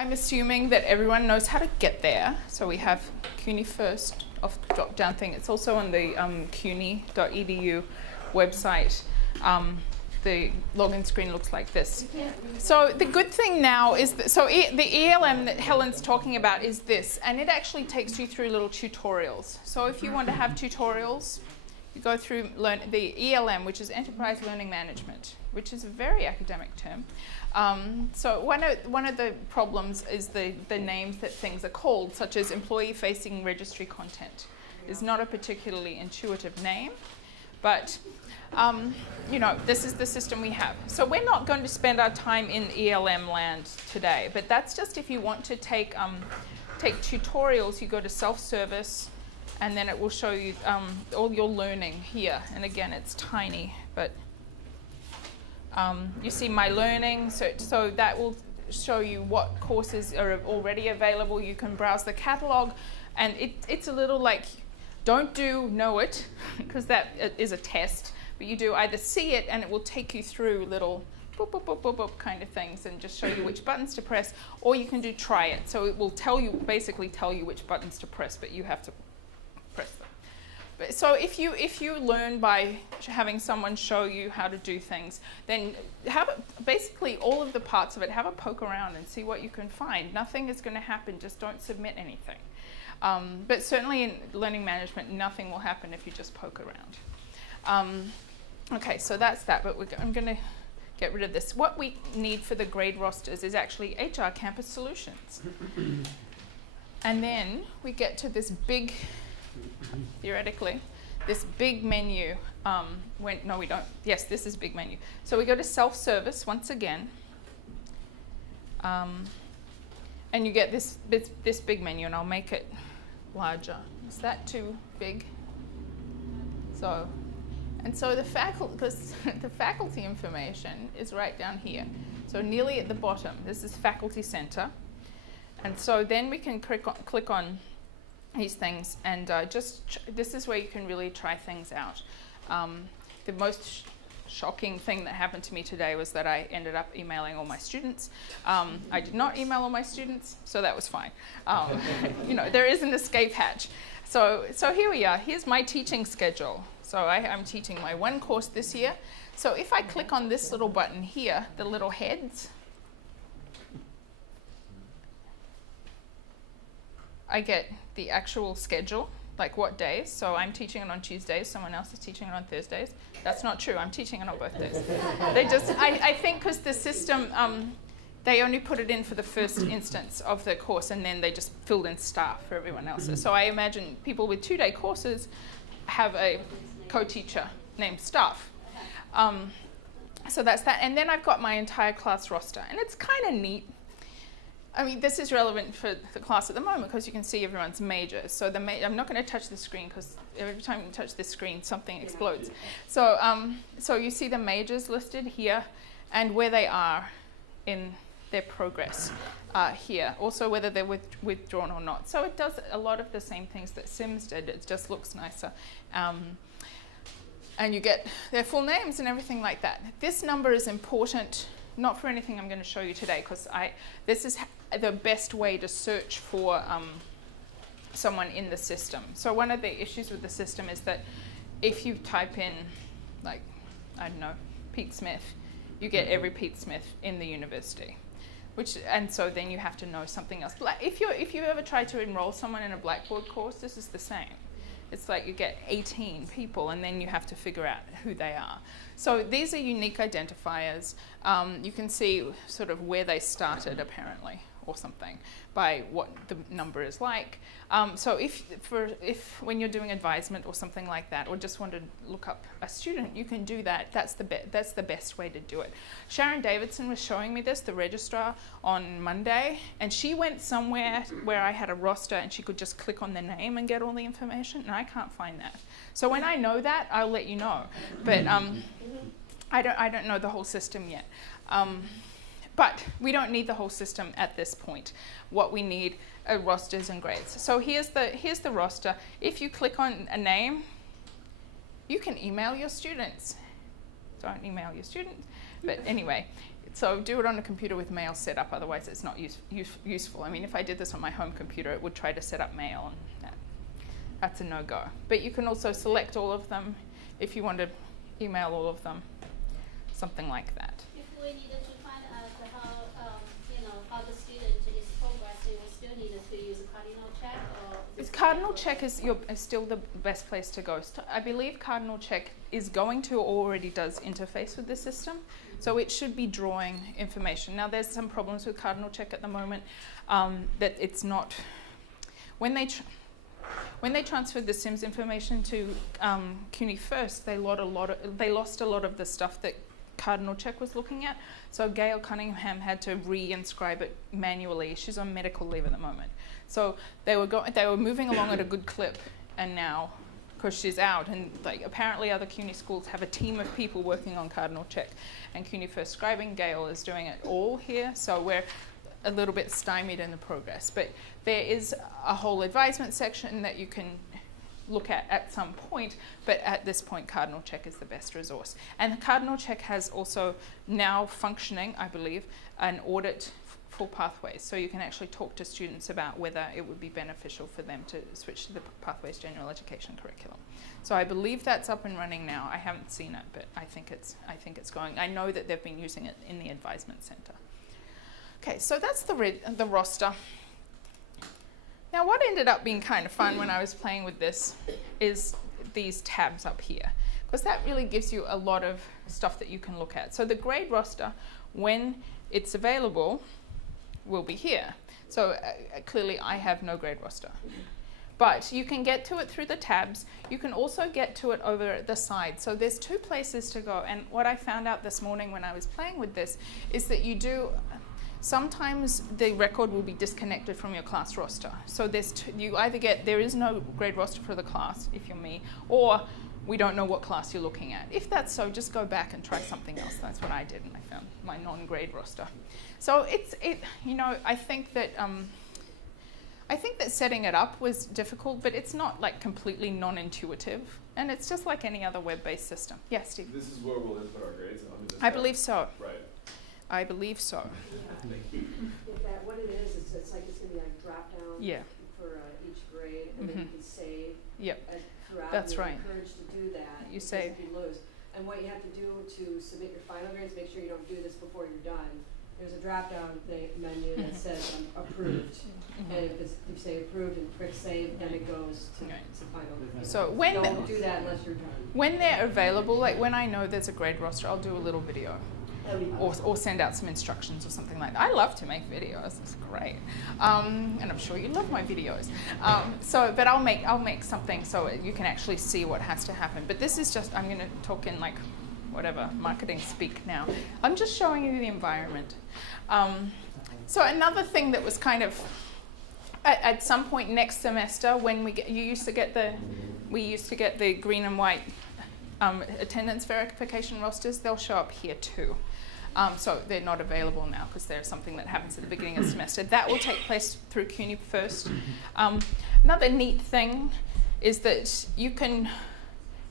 I'm assuming that everyone knows how to get there. So we have CUNYFirst off the drop-down thing. It's also on the cuny.edu website. The login screen looks like this. So the good thing now is that, the ELM that Helen's talking about is this, and it actually takes you through little tutorials. So if you want to have tutorials, you go through the ELM, which is Enterprise Learning Management, which is a very academic term. So one of the problems is the names that things are called, such as employee-facing registry content. Is not a particularly intuitive name, but you know, this is the system we have. So we're not going to spend our time in ELM land today, but that's just if you want to take tutorials. You go to self-service, and then it will show you all your learning here. And again, it's tiny, but you see my learning. So that will show you what courses are already available. You can browse the catalog, and it's a little like, don't do know it, because that is a test. But you do either see it, and it will take you through little boop, boop, boop, boop, boop kind of things and just show you which buttons to press, or you can do try it. So it will basically tell you which buttons to press, but you have to press them. But so if you learn by having someone show you how to do things, then basically all of the parts of it, have a poke around and see what you can find. Nothing is going to happen, just don't submit anything. But certainly in learning management, nothing will happen if you just poke around. Okay, so that's that, but I'm going to get rid of this. What we need for the grade rosters is actually HR Campus Solutions. And then we get to this big, theoretically, this big menu. No, we don't. Yes, this is big menu. So we go to self-service once again. And you get this big menu, and I'll make it larger. Is that too big? So the faculty information is right down here. So nearly at the bottom, this is Faculty Center. And so then we can click on these things, and this is where you can really try things out. The most shocking thing that happened to me today was that I ended up emailing all my students. I did not email all my students, so that was fine. You know, there is an escape hatch. So here we are. Here's my teaching schedule. So I'm teaching my one course this year. So if I click on this little button here, the little heads, I get the actual schedule, like what days. So I'm teaching it on Tuesdays, someone else is teaching it on Thursdays. That's not true, I'm teaching it on both days. I think because the system, they only put it in for the first instance of the course, and then they just filled in staff for everyone else's. So I imagine people with 2-day courses have a co-teacher named staff. So that's that. And then I've got my entire class roster, and it's kind of neat. I mean, this is relevant for the class at the moment because you can see everyone's majors. So I'm not going to touch the screen because every time you touch this screen, something explodes. So, so you see the majors listed here and where they are in their progress here. Also whether they're withdrawn or not. So it does a lot of the same things that Sims did. It just looks nicer. And you get their full names and everything like that. This number is important. Not for anything I'm going to show you today, because this is the best way to search for someone in the system. So one of the issues with the system is that if you type in, like, I don't know, Pete Smith, you get every Pete Smith in the university. And so then you have to know something else. If you ever try to enroll someone in a Blackboard course, this is the same. It's like you get 18 people, and then you have to figure out who they are. So these are unique identifiers. You can see sort of where they started, apparently, or something, by what the number is like. So if when you're doing advisement or something like that, or just want to look up a student, you can do that. That's the best way to do it. Sharon Davidson was showing me this, the registrar, on Monday, and she went somewhere where I had a roster, and she could just click on the name and get all the information, and I can't find that. So when I know that, I'll let you know. But I don't know the whole system yet. But we don't need the whole system at this point. What we need are rosters and grades. So here's the roster. If you click on a name, you can email your students. Don't email your students. But anyway, So do it on a computer with mail set up, otherwise it's not useful. I mean, if I did this on my home computer, it would try to set up mail, and that's a no-go. But you can also select all of them if you want to email all of them, something like that. If we needed to find out how the student is progressing, we still need to use a cardinal check, or Cardinal check is still the best place to go. I believe Cardinal check is going to, or already does, interface with the system, so it should be drawing information. Now there's some problems with Cardinal check at the moment, that it's not, when they transferred the Sims information to CUNYFirst, they lost a lot of the stuff that Cardinal check was looking at. So Gail Cunningham had to re-inscribe it manually. She's on medical leave at the moment. So they were moving along at a good clip, and now, because she's out, and like apparently other CUNY schools have a team of people working on Cardinal check, and CUNYFirst scribing, Gail is doing it all here, so we're a little bit stymied in the progress. But there is a whole advisement section that you can look at some point, but at this point Cardinal check is the best resource. And the Cardinal check has also now functioning, I believe, an audit for pathways, so you can actually talk to students about whether it would be beneficial for them to switch to the Pathways General Education curriculum. So I believe that's up and running now. I haven't seen it, but I think it's going. I know that they've been using it in the advisement center. Okay, so that's the roster. Now what ended up being kind of fun when I was playing with this is these tabs up here, because that really gives you a lot of stuff that you can look at. So the grade roster, when it's available, will be here. So clearly I have no grade roster. But you can get to it through the tabs. You can also get to it over at the side. So there's two places to go. And what I found out this morning when I was playing with this is that sometimes the record will be disconnected from your class roster. So you either get, there is no grade roster for the class, if you're me, or we don't know what class you're looking at. If that's so, just go back and try something else. That's what I did, and I found my non-grade roster. So I think that setting it up was difficult, but it's not like completely non-intuitive, and it's just like any other web-based system. Yeah, Steve? This is where we'll input our grades under this I believe so. Right. I believe so. Yeah. What it is it's like it's going to be like drop down for each grade, and then you can save. Yep. Throughout. That's You're right. encouraged to do that. You save. If you lose. And what you have to do to submit your final grades, make sure you don't do this before you're done. There's a drop-down menu that says approved. And if you say approved and click save, then it goes to final. So don't do that unless you're done. When they're available, like when I know there's a grade roster, I'll do a little video. Or send out some instructions or something like that. I love to make videos. It's great, and I'm sure you love my videos. But I'll make something so you can actually see what has to happen. But this is just, I'm going to talk in like whatever marketing speak now. I'm just showing you the environment. So another thing that was kind of at some point next semester, when we used to get the green and white attendance verification rosters, they'll show up here too. So they're not available now because there's something that happens at the beginning of the semester. That will take place through CUNYFirst. Another neat thing is that you can,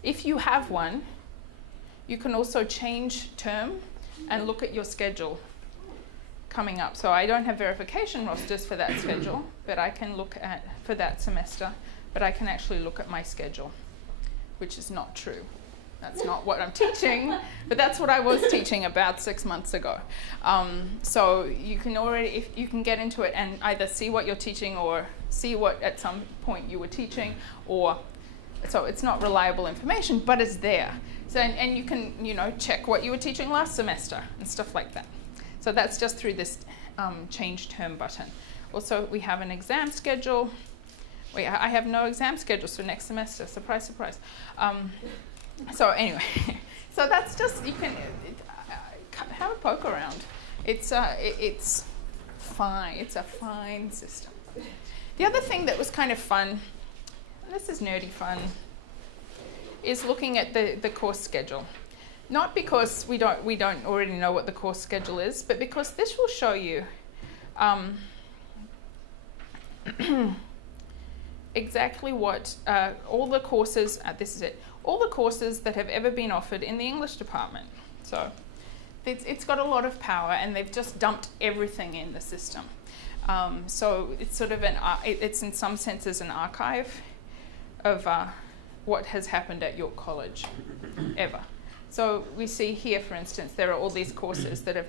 if you have one, you can also change term and look at your schedule coming up. So I don't have verification rosters for that schedule, but I can look at, for that semester, but I can actually look at my schedule, which is not true. That's not what I'm teaching, but that's what I was teaching about 6 months ago. So you can if you can get into it and either see what you're teaching or see what at some point you were teaching, or so it's not reliable information, but it's there. So and you can check what you were teaching last semester and stuff like that. So that's just through this change term button. Also, we have an exam schedule. I have no exam schedules for next semester. Surprise, surprise. So anyway, so that's just, you can have a poke around. It's fine. It's a fine system. The other thing that was kind of fun, and this is nerdy fun, is looking at the course schedule. Not because we don't already know what the course schedule is, but because this will show you exactly what all the courses, this is it, all the courses that have ever been offered in the English department. So it's got a lot of power, and they've just dumped everything in the system. So it's sort of it's in some senses an archive of what has happened at York College ever. So we see here, for instance, there are all these courses that have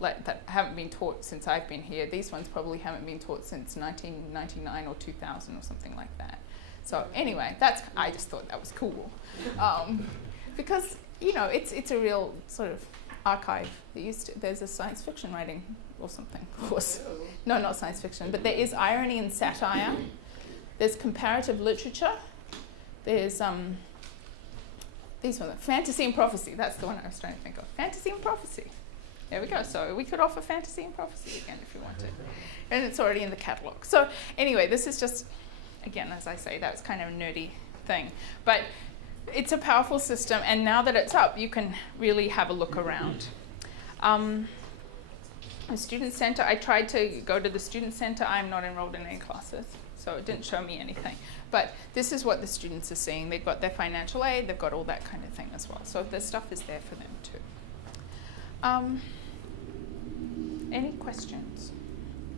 that haven't been taught since I've been here. These ones probably haven't been taught since 1999 or 2000 or something like that. So anyway, I just thought that was cool, because it's a real sort of archive. There's a science fiction writing or something course. No, not science fiction, but there is irony and satire. There's comparative literature. There's these ones, fantasy and prophecy. That's the one I was trying to think of. Fantasy and prophecy. There we go. So we could offer fantasy and prophecy again if you wanted. And it's already in the catalogue. So anyway, this is just, again, as I say, that's kind of a nerdy thing. But it's a powerful system, and now that it's up, you can really have a look around. A student center, I tried to go to the student center. I'm not enrolled in any classes, so it didn't show me anything. But this is what the students are seeing. They've got their financial aid, they've got all that kind of thing as well. So the stuff is there for them too. Any questions?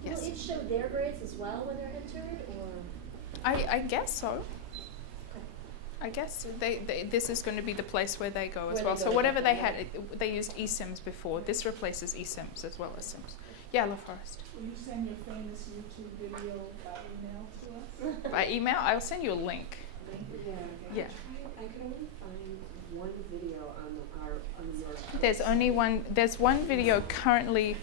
Yes. Will it show their grades as well when they're entered, or? I guess so. I guess this is going to be the place where they go as well. So whatever they had, they used eSIMs before. This replaces eSIMs as well as SIMs. Yeah, LaForest. Will you send your famous YouTube video by email to us? By email? I'll send you a link. Yeah. I could only find one video on the York. There's one video currently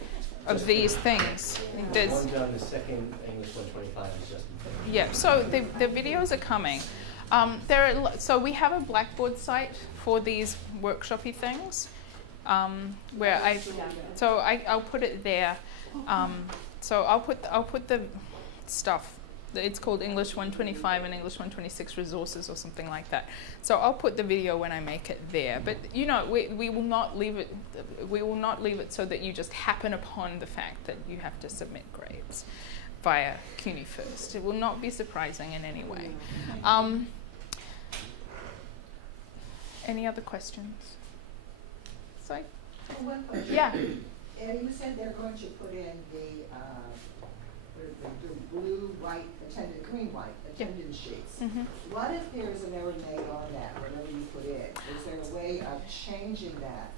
of these things. The one down the second English 125 is just. Yeah. So the videos are coming. So we have a Blackboard site for these workshopy things, where I'll put it there. So I'll put the stuff. It's called English 125 and English 126 resources or something like that. So I'll put the video when I make it there. But we will not leave it. We will not leave it so that you just happen upon the fact that you have to submit grades via CUNYFirst. It will not be surprising in any way. Any other questions? Sorry? One question. Yeah. And you said they're going to put in the blue, white, green, white attendance sheets. Mm-hmm. What if there's an error made on that, whatever you put in? Is there a way of changing that?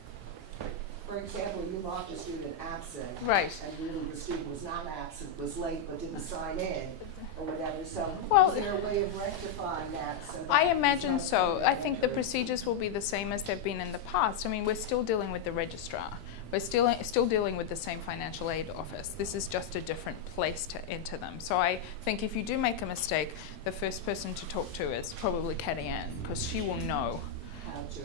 For example, you marked a student absent, Right. and really the student was not absent, was late, but didn't sign in, or whatever. So Well, is there a way of rectifying that? So that I it's imagine not so. I think the error? procedures will be the same as they've been in the past. I mean, we're still dealing with the registrar. We're still dealing with the same financial aid office. This is just a different place to enter them. So I think if you do make a mistake, the first person to talk to is probably Katie Ann, because she will know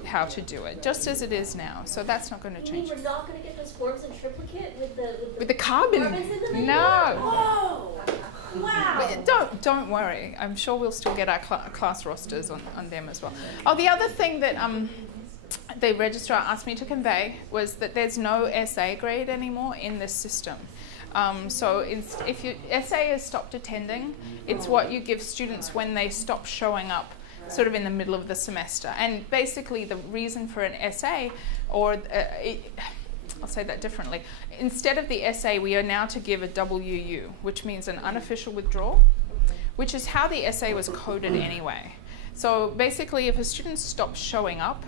how to do it, just as it is now. So that's not going to You mean change. we're not going to get those forms in triplicate With the carbon? carbons in them No. anymore? Whoa! Wow! But don't worry. I'm sure we'll still get our class rosters on them as well. Oh, the other thing that the registrar asked me to convey was that there's no SA grade anymore in this system. So if your SA is stopped attending, it's what you give students when they stop showing up sort of in the middle of the semester. And basically the reason for an SA, or I'll say that differently, instead of the SA, we are now to give a WU, which means an unofficial withdrawal, which is how the SA was coded anyway. So basically if a student stops showing up,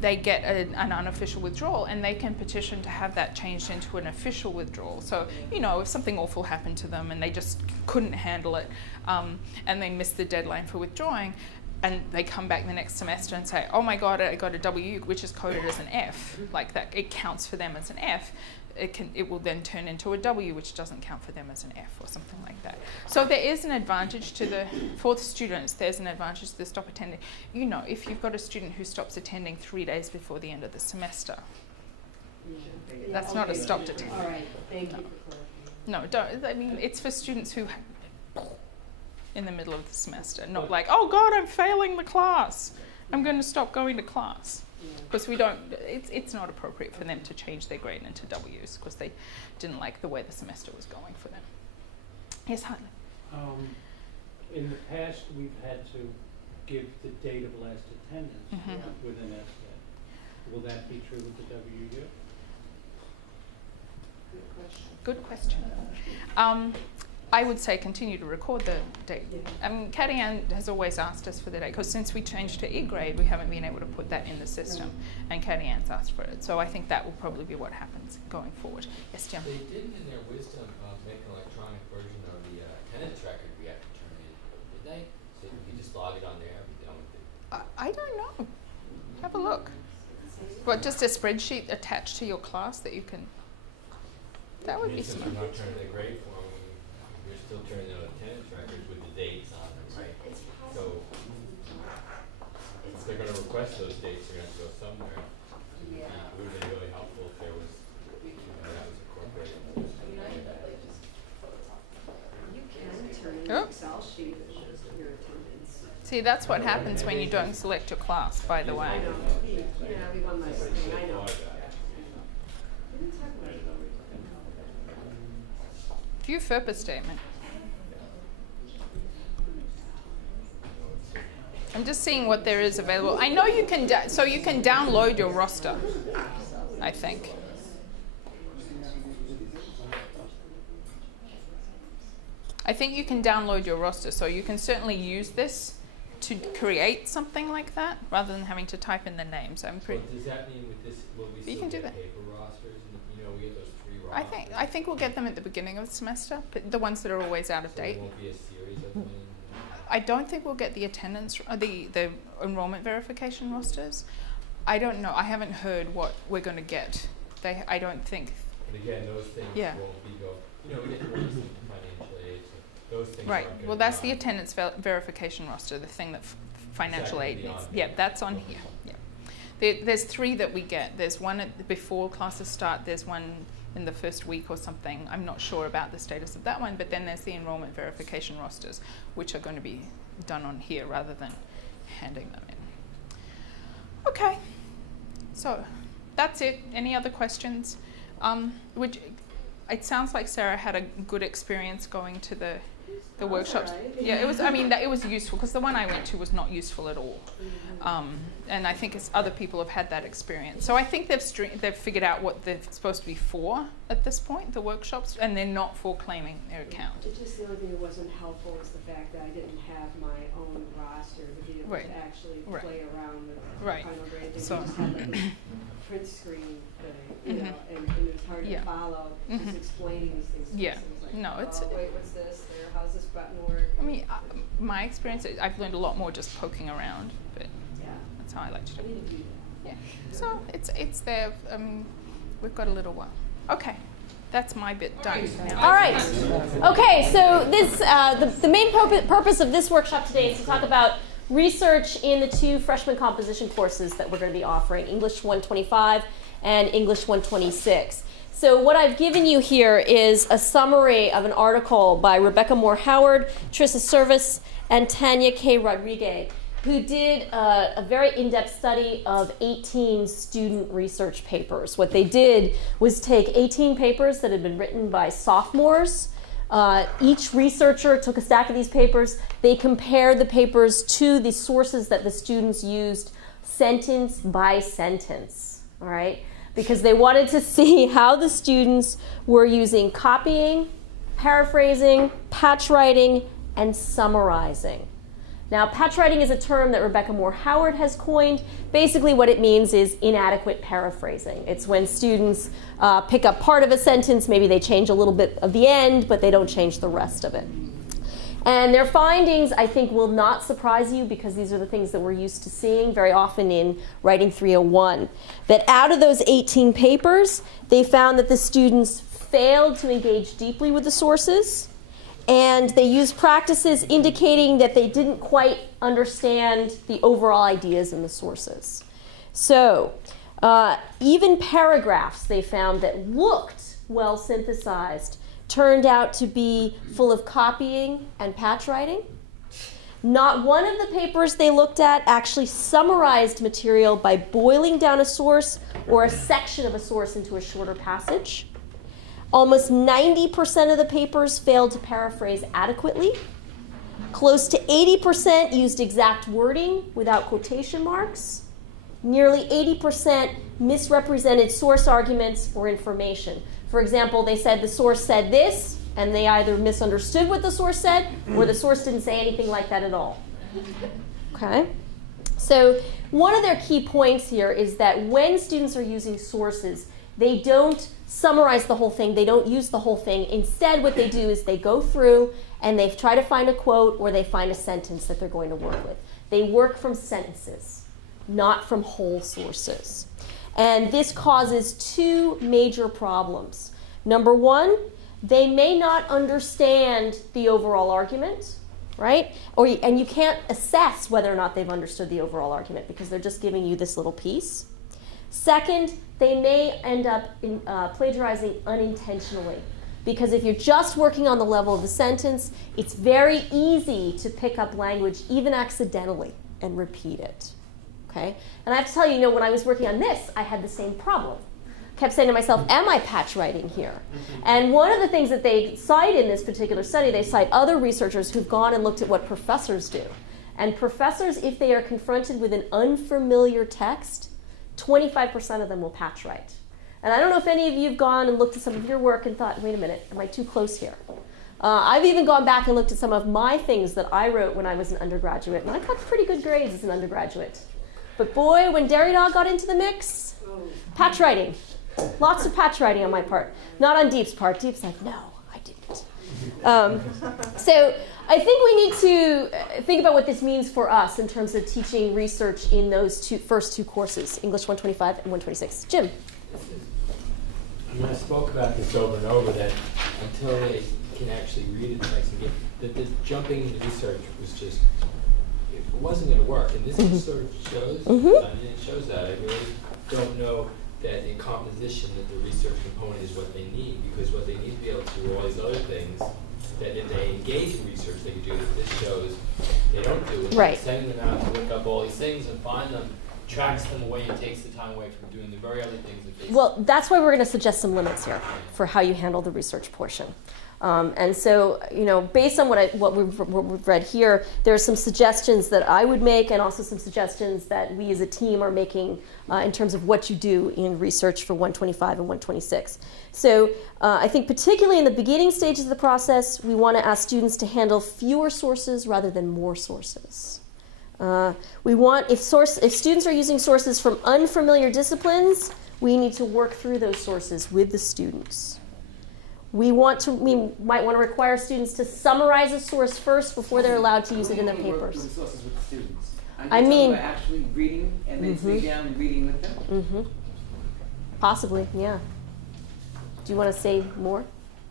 they get an unofficial withdrawal, and they can petition to have that changed into an official withdrawal. So, if something awful happened to them and they just couldn't handle it, and they missed the deadline for withdrawing, and they come back the next semester and say, oh my God, I got a W, which is coded as an F, like that, it counts for them as an F. It will then turn into a W, which doesn't count for them as an F or something like that. So there is an advantage for the students. There's an advantage to the stop attending. If you've got a student who stops attending 3 days before the end of the semester, that's not a stopped attending. All right, thank you for clarifying. No, don't. I mean, it's for students who in the middle of the semester, not like, oh God, I'm failing the class. I'm going to stop going to class. Because it's not appropriate for them to change their grade into W's because they didn't like the way the semester was going for them. Yes, Hartley. In the past, we've had to give the date of last attendance with an essay. Will that be true with the WU? Good question. I would say continue to record the date. Kadian has always asked us for the date, because since we changed to E-grade, we haven't been able to put that in the system, and Kadian's asked for it. So I think that will probably be what happens going forward. Yes, Jim? They didn't, in their wisdom, make an electronic version of the attendance record we have to turn in, did they? So you can just log it on there and be done with it. I don't know. Have a look. What, just a spreadsheet attached to your class that you can... That would be since smart. we're not turning the grade form, we're still turning out attendance records with the dates on them, right? So if they're going to request those dates, they're going to go somewhere. It would have been really helpful if there was, that was incorporated. You can turn in Oh. an Excel sheet that shows your attendance. See, that's what happens when you don't select your class, by the way. I know. Yeah, we won my thing. I know. We didn't talk about it. View FERPA statement. I'm just seeing what there is available. I know you can, so you can download your roster, I think. I think you can download your roster, so you can certainly use this to create something like that, rather than having to type in the names. I'm pretty. Well, does that mean with this, will we You still can do get that. paper rosters? And, we get those 3 rosters. I think we'll get them at the beginning of the semester, but the ones that are always out of So date. there won't be a series of them. I don't think we'll get the attendance, the enrollment verification rosters. I don't know. I haven't heard what we're going to get. I don't think. But again, those things Yeah. won't be we get the ones in financial aid, so those things Right. aren't Well, gonna that's be the on. attendance verification roster, the thing that financial Exactly, aid the needs. on- Yeah, that's on here. Yeah. There's 3 that we get. There's one before classes start. There's one in the first week or something. I'm not sure about the status of that one, but then there's the enrollment verification rosters, which are going to be done on here rather than handing them in. Okay, so that's it. Any other questions? It sounds like Sarah had a good experience going to the workshops. Right. Yeah, it was. I mean, it was useful, because the one I went to was not useful at all. And I think other people have had that experience. So I think they've figured out what they're supposed to be for at this point, the workshops, and they're not for claiming their account. Just the only thing that wasn't helpful was the fact that I didn't have my own roster to be able Right. to actually Right. play around with Right. final grade. They So- just had like a print screen thing, you know, and it was hard Yeah. to follow, Mhm. just explaining these things. to Yeah. us. It was like, No, it's- oh, wait, what's this? There, how's this button work? I mean, my experience, I've learned a lot more just poking around, but Yeah, that's how I like to do I it. need to do that. Yeah. So it's there. We've got a little while. Okay. That's my bit done now. All right. Okay, so this the main purpose of this workshop today is to talk about research in the 2 freshman composition courses that we're going to be offering, English 125 and English 126. So what I've given you here is a summary of an article by Rebecca Moore Howard, Trissa Service, and Tanya K. Rodriguez, who did a very in-depth study of 18 student research papers. What they did was take 18 papers that had been written by sophomores. Each researcher took a stack of these papers. They compared the papers to the sources that the students used sentence by sentence, all right? Because they wanted to see how the students were using copying, paraphrasing, patch writing, and summarizing. Now, patch writing is a term that Rebecca Moore Howard has coined. Basically, what it means is inadequate paraphrasing. It's when students pick up part of a sentence, maybe they change a little bit of the end, but they don't change the rest of it. And their findings, I think, will not surprise you, because these are the things that we're used to seeing very often in Writing 301. That out of those 18 papers, they found that the students failed to engage deeply with the sources, and they used practices indicating that they didn't quite understand the overall ideas in the sources. So even paragraphs they found that looked well synthesized turned out to be full of copying and patch writing. Not one of the papers they looked at actually summarized material by boiling down a source or a section of a source into a shorter passage. Almost 90% of the papers failed to paraphrase adequately. Close to 80% used exact wording without quotation marks. Nearly 80% misrepresented source arguments or information. For example, they said the source said this, and they either misunderstood what the source said, or the source didn't say anything like that at all. Okay? So one of their key points here is that when students are using sources, they don't summarize the whole thing, they don't use the whole thing. Instead, what they do is they go through and they try to find a quote or they find a sentence that they're going to work with. They work from sentences, not from whole sources. And this causes two major problems. Number one, they may not understand the overall argument, right? And you can't assess whether or not they've understood the overall argument because they're just giving you this little piece. Second, they may end up plagiarizing unintentionally because if you're just working on the level of the sentence, it's very easy to pick up language, even accidentally, and repeat it. Okay? And I have to tell you, when I was working on this, I had the same problem. I kept saying to myself, am I patch writing here? And one of the things that they cite in this particular study, they cite other researchers who've gone and looked at what professors do. And professors, if they are confronted with an unfamiliar text, 25% of them will patch write. And I don't know if any of you have gone and looked at some of your work and thought, wait a minute, am I too close here? I've even gone back and looked at some of my things that I wrote when I was an undergraduate, and I got pretty good grades as an undergraduate. But boy, when Derrida got into the mix, patch writing. Lots of patch writing on my part. Not on Deep's part. Deep's like, no, I didn't. So I think we need to think about what this means for us in terms of teaching research in those first two courses, English 125 and 126. Jim? I spoke about this over and over, that until they can actually read it, that this jumping into research was just, it wasn't going to work. And this just sort of shows, it shows that. I really don't know that in composition that the research component is what they need, because what they need to be able to do all these other things that if they engage in research they could do, that this shows they don't do. And right. Sending them out to look up all these things and find them tracks them away and takes the time away from doing the very other things that they Well, that's why we're going to suggest some limits here for how you handle the research portion. And so, based on what we've read here, there are some suggestions that I would make and also some suggestions that we as a team are making in terms of what you do in research for 125 and 126. So I think particularly in the beginning stages of the process, we want to ask students to handle fewer sources rather than more sources. We want, if students are using sources from unfamiliar disciplines, we need to work through those sources with the students. We might want to require students to summarize a source first before they're allowed to use it in their papers. Work the sources with the students. I mean, actually reading and then sit down and reading with them. Possibly, yeah. Do you want to say more?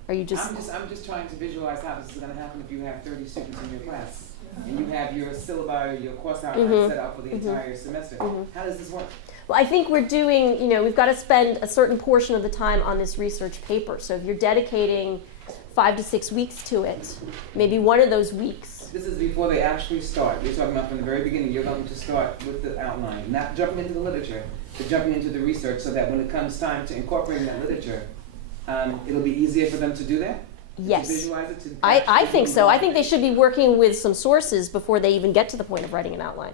Are you just? I'm just trying to visualize how this is going to happen if you have 30 students in your class and you have your syllabi, your course outline set out for the entire semester. How does this work? Well, I think we're doing, we've got to spend a certain portion of the time on this research paper. So if you're dedicating 5 to 6 weeks to it, maybe one of those weeks. This is before they actually start. You're talking about from the very beginning, you're going to start with the outline, not jumping into the literature, but jumping into the research so that when it comes time to incorporating that literature, it'll be easier for them to do that? Yes. To visualize it? I think so. I think they should be working with some sources before they even get to the point of writing an outline.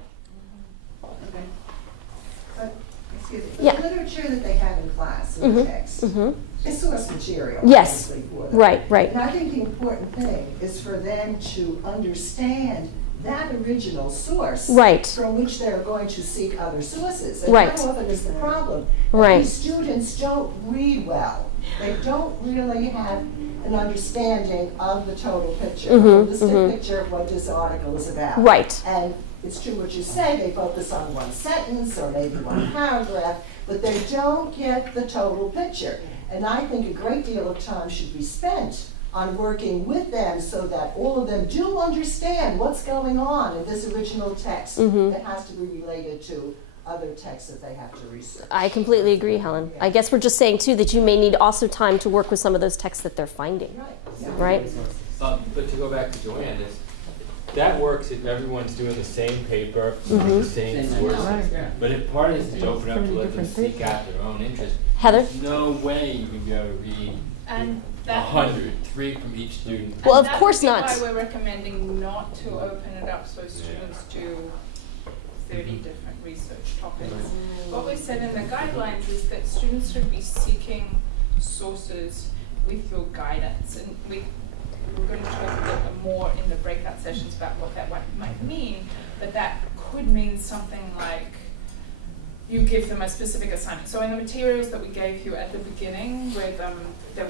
The literature that they have in class, in the text, is source material. Yes, for them. right. And I think the important thing is for them to understand that original source from which they're going to seek other sources. And how often is the problem? These students don't read well. They don't really have an understanding of the total picture, holistic picture of what this article is about. And it's true what you say, they focus on one sentence or maybe one paragraph, but they don't get the total picture. And I think a great deal of time should be spent on working with them so that all of them do understand what's going on in this original text that has to be related to other texts that they have to research. I completely agree, Helen. I guess we're just saying, too, that you may need also time to work with some of those texts that they're finding. Right? But to go back to Joanne, that works if everyone's doing the same paper, the same sources. But if part of this is open up to let them seek out their own interest, there's no way you can go read 100, 3 from each student. Well, of course not. That's why we're recommending not to open it up so students do 30 different research topics. What we said in the guidelines is that students should be seeking sources with your guidance. And we're going to talk a little bit more in the breakout sessions about what that might mean, but that could mean something like you give them a specific assignment. So in the materials that we gave you at the beginning, with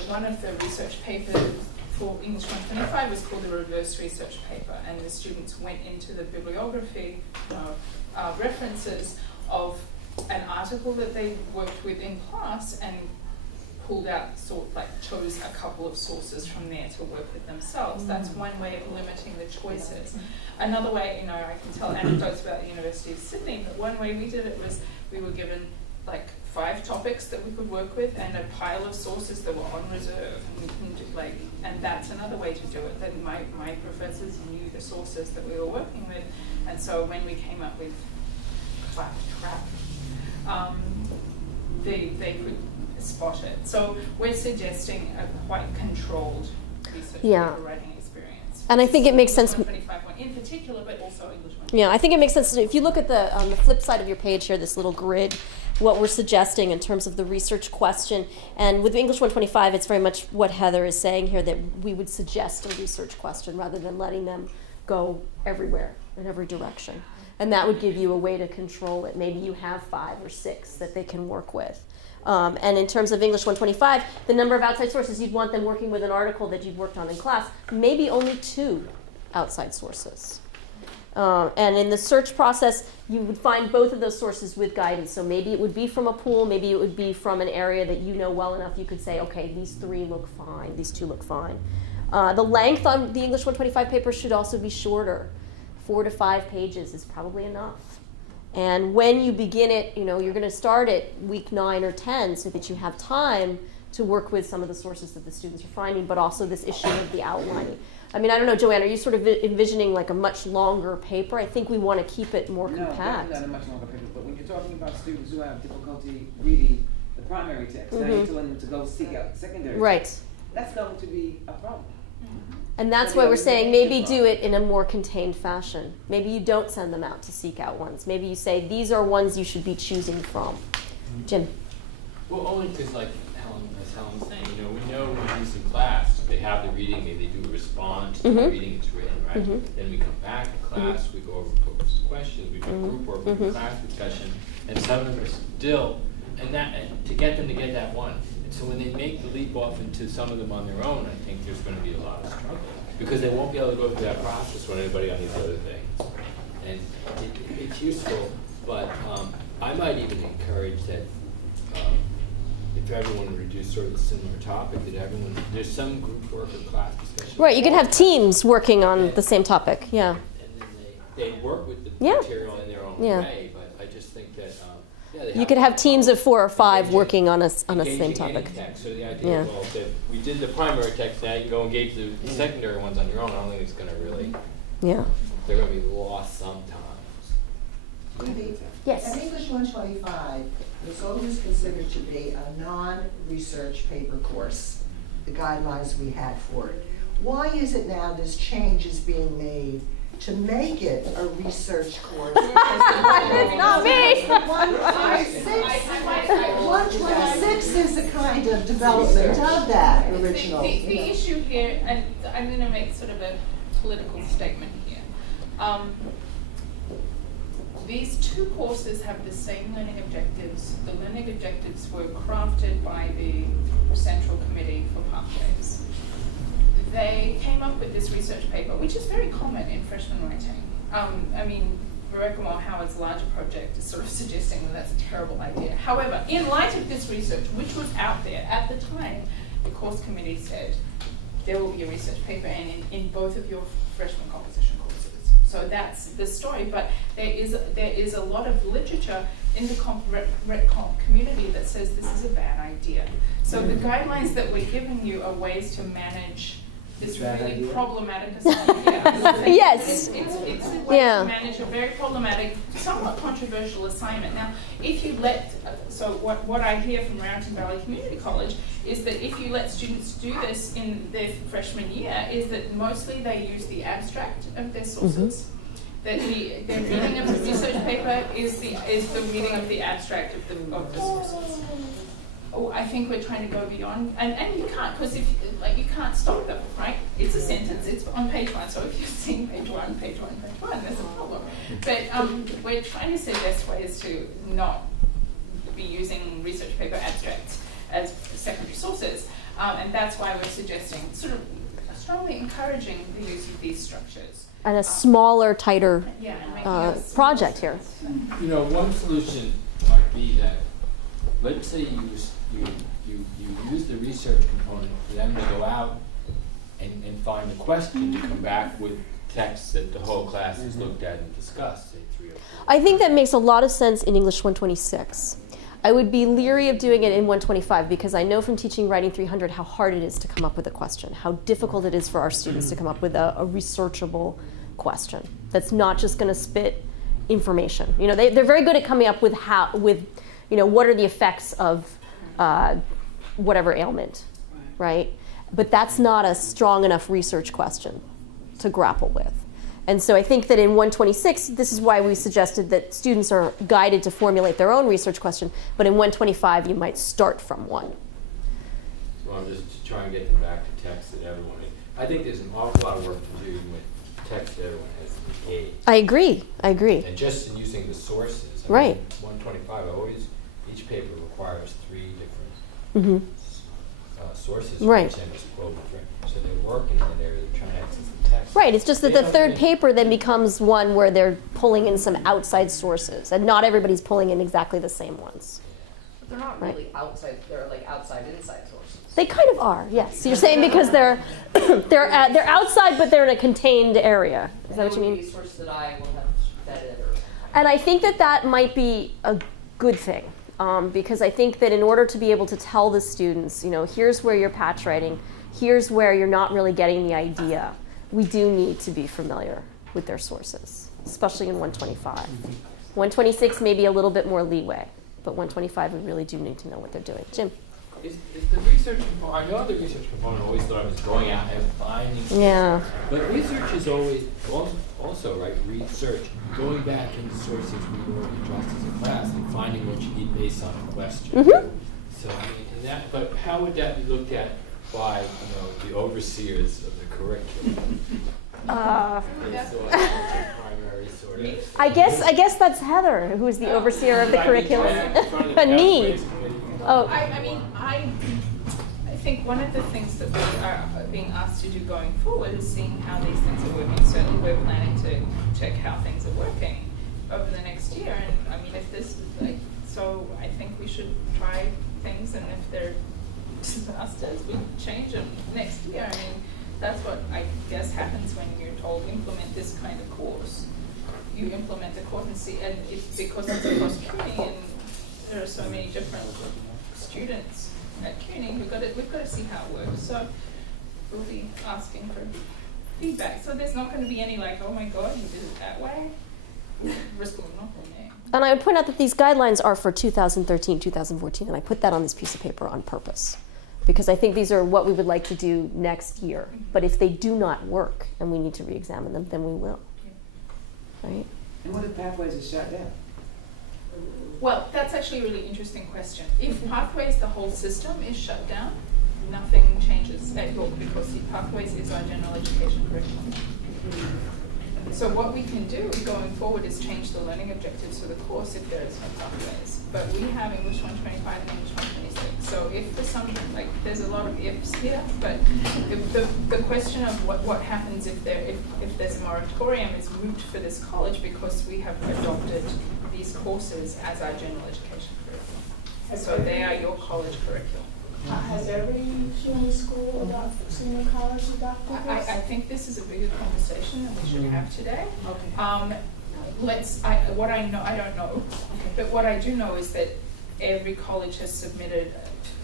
one of the research papers for English 125 was called the reverse research paper, and the students went into the bibliography references of an article that they worked with in class and pulled out, chose a couple of sources from there to work with themselves. That's one way of limiting the choices. Another way, I can tell anecdotes about the University of Sydney, but one way we did it was we were given 5 topics that we could work with and a pile of sources that were on reserve. And that's another way to do it. That my professors knew the sources that we were working with, and so when we came up with crap, they could spot it. So we're suggesting a quite controlled research paper writing experience. And I think it makes sense. 125 one in particular, but also English 125. Yeah, I think it makes sense. If you look at on the flip side of your page here, this little grid, what we're suggesting in terms of the research question, and with English 125, it's very much what Heather is saying here, that we would suggest a research question rather than letting them go everywhere in every direction. And that would give you a way to control it. Maybe you have 5 or 6 that they can work with. And in terms of English 125, the number of outside sources, you'd want them working with an article that you've worked on in class, maybe only 2 outside sources. And in the search process, you would find both of those sources with guidance. So maybe it would be from a pool, maybe it would be from an area that you know well enough you could say, okay, these 3 look fine, these 2 look fine. The length on the English 125 paper should also be shorter. 4 to 5 pages is probably enough. And when you begin it, you're going to start at week 9 or 10 so that you have time to work with some of the sources that the students are finding, but also this issue of the outlining. I mean, I don't know, Joanne, are you sort of envisioning a much longer paper? I think we want to keep it more compact. No, not a much longer paper, but when you're talking about students who have difficulty reading the primary text, now you're telling them to go seek out secondary text. That's going to be a problem. And that's why we're saying maybe do it in a more contained fashion. Maybe you don't send them out to seek out ones. Maybe you say, these are ones you should be choosing from. Jim? Well, only because, as Helen's saying, we know when we use in class, they have the reading, maybe they do a response to the reading it's written, right? Then we come back to class, we go over focused questions, we do group work, we do class discussion, and some of them are still, and to get them to get that one. So when they make the leap off into some of them on their own, I think there's going to be a lot of struggle because they won't be able to go through that process with anybody on these other things. And it's useful, but I might even encourage that if everyone would do sort of a similar topic, that there's some group work or class discussion. Right, you can have teams working on the same topic, yeah. And then they work with the material in their own way, but I just think that you could have teams of 4 or 5 working on a same topic. Text. So the idea, if we did the primary text, now you can go engage the secondary ones on your own. I don't think it's going to really. Yeah. They're going to be lost sometimes. Yes. An English 125 was always considered to be a non-research paper course, the guidelines we had for it. Why is it now this change is being made to make it a research course? It's not me! 126 is a kind of development of that original. The issue here, and I'm going to make sort of a political statement here. These 2 courses have the same learning objectives. The learning objectives were crafted by the Central Committee for Pathways. They came up with this research paper, which is very common in freshman writing. I mean, Breakout Howard's larger project is sort of suggesting that that's a terrible idea. However, in light of this research, which was out there at the time, the course committee said there will be a research paper in both of your freshman composition courses. So that's the story, but there is a lot of literature in the RetComp community that says this is a bad idea. So the guidelines that we're giving you are ways to manage this really problematic assignment. Yes. It's a way to manage a very problematic, somewhat controversial assignment. Now, if you so what I hear from Roundton Valley Community College is that if you let students do this in their freshman year, is that mostly they use the abstract of their sources. That their reading of the research paper is the reading of the abstract of the sources. I think we're trying to go beyond, and you can't, because if you can't stop them, right? It's a sentence. It's on page 1. So if you're seeing page 1, there's a problem. But we're trying to suggest ways to not be using research paper abstracts as secondary sources, and that's why we're suggesting, sort of strongly encouraging the use of these structures. And a smaller, tighter project here. You know, one solution might be that, let's say you use the research component for them to go out and find a question to come back with text that the whole class has looked at and discussed, say 3 or 4. I think that makes a lot of sense in English 126. I would be leery of doing it in 125 because I know from teaching Writing 300 how hard it is to come up with a question, how difficult it is for our students to come up with a researchable question that's not just going to spit information. You know, they're very good at coming up with what are the effects of whatever ailment, right? But that's not a strong enough research question to grapple with. And so I think that in 126, this is why we suggested that students are guided to formulate their own research question, but in 125, you might start from one. So I'm just trying to get them back to text that everyone, I think there's an awful lot of work to do with text that everyone has engaged. I agree. And just in using the sources. Right. 125, each paper requires 3 different sources. Right. So they're working in there, they're trying to access the text. Right, it's just that the third paper then becomes one where they're pulling in some outside sources, and not everybody's pulling in exactly the same ones. But they're not really outside, they're like outside-inside sources. They kind of are, yes. So you're saying because they're outside, but they're in a contained area. Is that what you mean? Be sources that I will have vetted And I think that that might be a good thing, because I think that in order to be able to tell the students, you know, here's where you're patch writing, here's where you're not really getting the idea, we do need to be familiar with their sources, especially in 125. 126 may be a little bit more leeway, but 125 we really do need to know what they're doing. Jim? Is the research component, I know the research component always thought I was going out and finding sources. Yeah. But research is always, also, right, research, going back into sources we already addressed as a class and finding what you need based on a question. So, I mean, but how would that be looked at by, you know, the overseers of the curriculum? I guess that's Heather, who is the overseer of the curriculum. Me. Oh. I think one of the things that we are being asked to do going forward is seeing how these things are working. Certainly we're planning to check how things are working over the next year. And I mean, if this is so I think we should try things, and if they're disasters, we change them next year. I mean, that's what I guess happens when you're told implement this kind of course. You implement the course and see, and it's because it's across CUNY and there are so many different students at CUNY, we've got to see how it works. So we'll be asking for feedback. So there's not going to be any like, oh my God, you did it that way. And I would point out that these guidelines are for 2013, 2014, and I put that on this piece of paper on purpose, because I think these are what we would like to do next year. But if they do not work and we need to re-examine them, then we will. Right? And what if Pathways is shut down? Well, that's actually a really interesting question. If Pathways, the whole system, is shut down, nothing changes at all, because Pathways is our general education curriculum. So what we can do going forward is change the learning objectives for the course if there is no Pathways. But we have English 125 and English 126. So if there's some, like, there's a lot of ifs here, but the question of what happens if there's a moratorium is moot for this college, because we have adopted these courses as our general education curriculum. So they are your college curriculum. Has every CUNY school adopted, senior college adopted this? I think this is a bigger conversation than we should have today. Okay. What I know, I don't know, but what I do know is that every college has submitted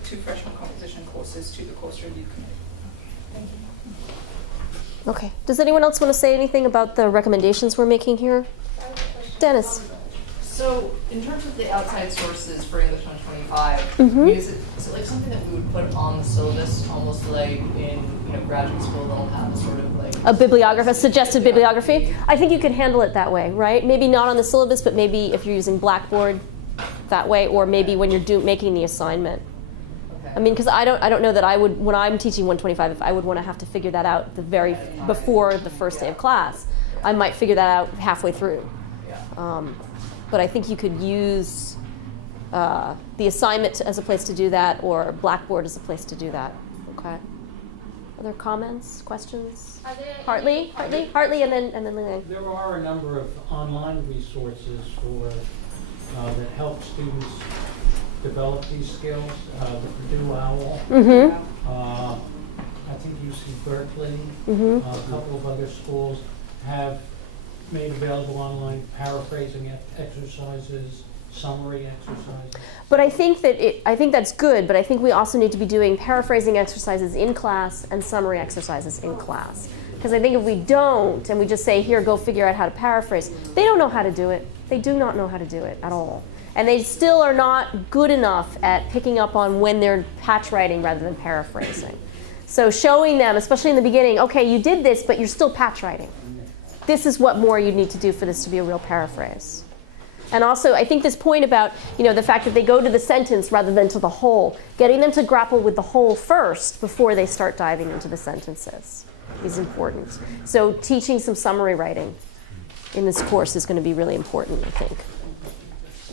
2 freshman composition courses to the course review committee. Thank you. Okay. Does anyone else want to say anything about the recommendations we're making here? Dennis. So, in terms of the outside sources for English 125, I mean, is it like something that we would put on the syllabus, almost like in graduate school they'll have a sort of like a bibliography, a suggested bibliography? I think you could handle it that way, right? Maybe not on the syllabus, but maybe if you're using Blackboard that way, or maybe when you're making the assignment. I mean, because I don't know that I would, when I'm teaching 125, if I would want to have to figure that out before the first day of class. I might figure that out halfway through. But I think you could use the assignment as a place to do that, or Blackboard as a place to do that. Okay. Other comments, questions? Hartley, and then Lillian. There are a number of online resources that help students develop these skills. The Purdue OWL. I think UC Berkeley, a couple of other schools have made available online paraphrasing exercises, summary exercises. But I think that's good, but I think we also need to be doing paraphrasing exercises in class and summary exercises in class. Because I think if we don't, and we just say, here, go figure out how to paraphrase, they don't know how to do it. They do not know how to do it at all. And they still are not good enough at picking up on when they're patch writing rather than paraphrasing. So showing them, especially in the beginning, okay, you did this, but you're still patch writing. This is what more you need to do for this to be a real paraphrase. And also, I think this point about, the fact that they go to the sentence rather than to the whole, getting them to grapple with the whole first before they start diving into the sentences is important. So teaching some summary writing in this course is going to be really important, I think.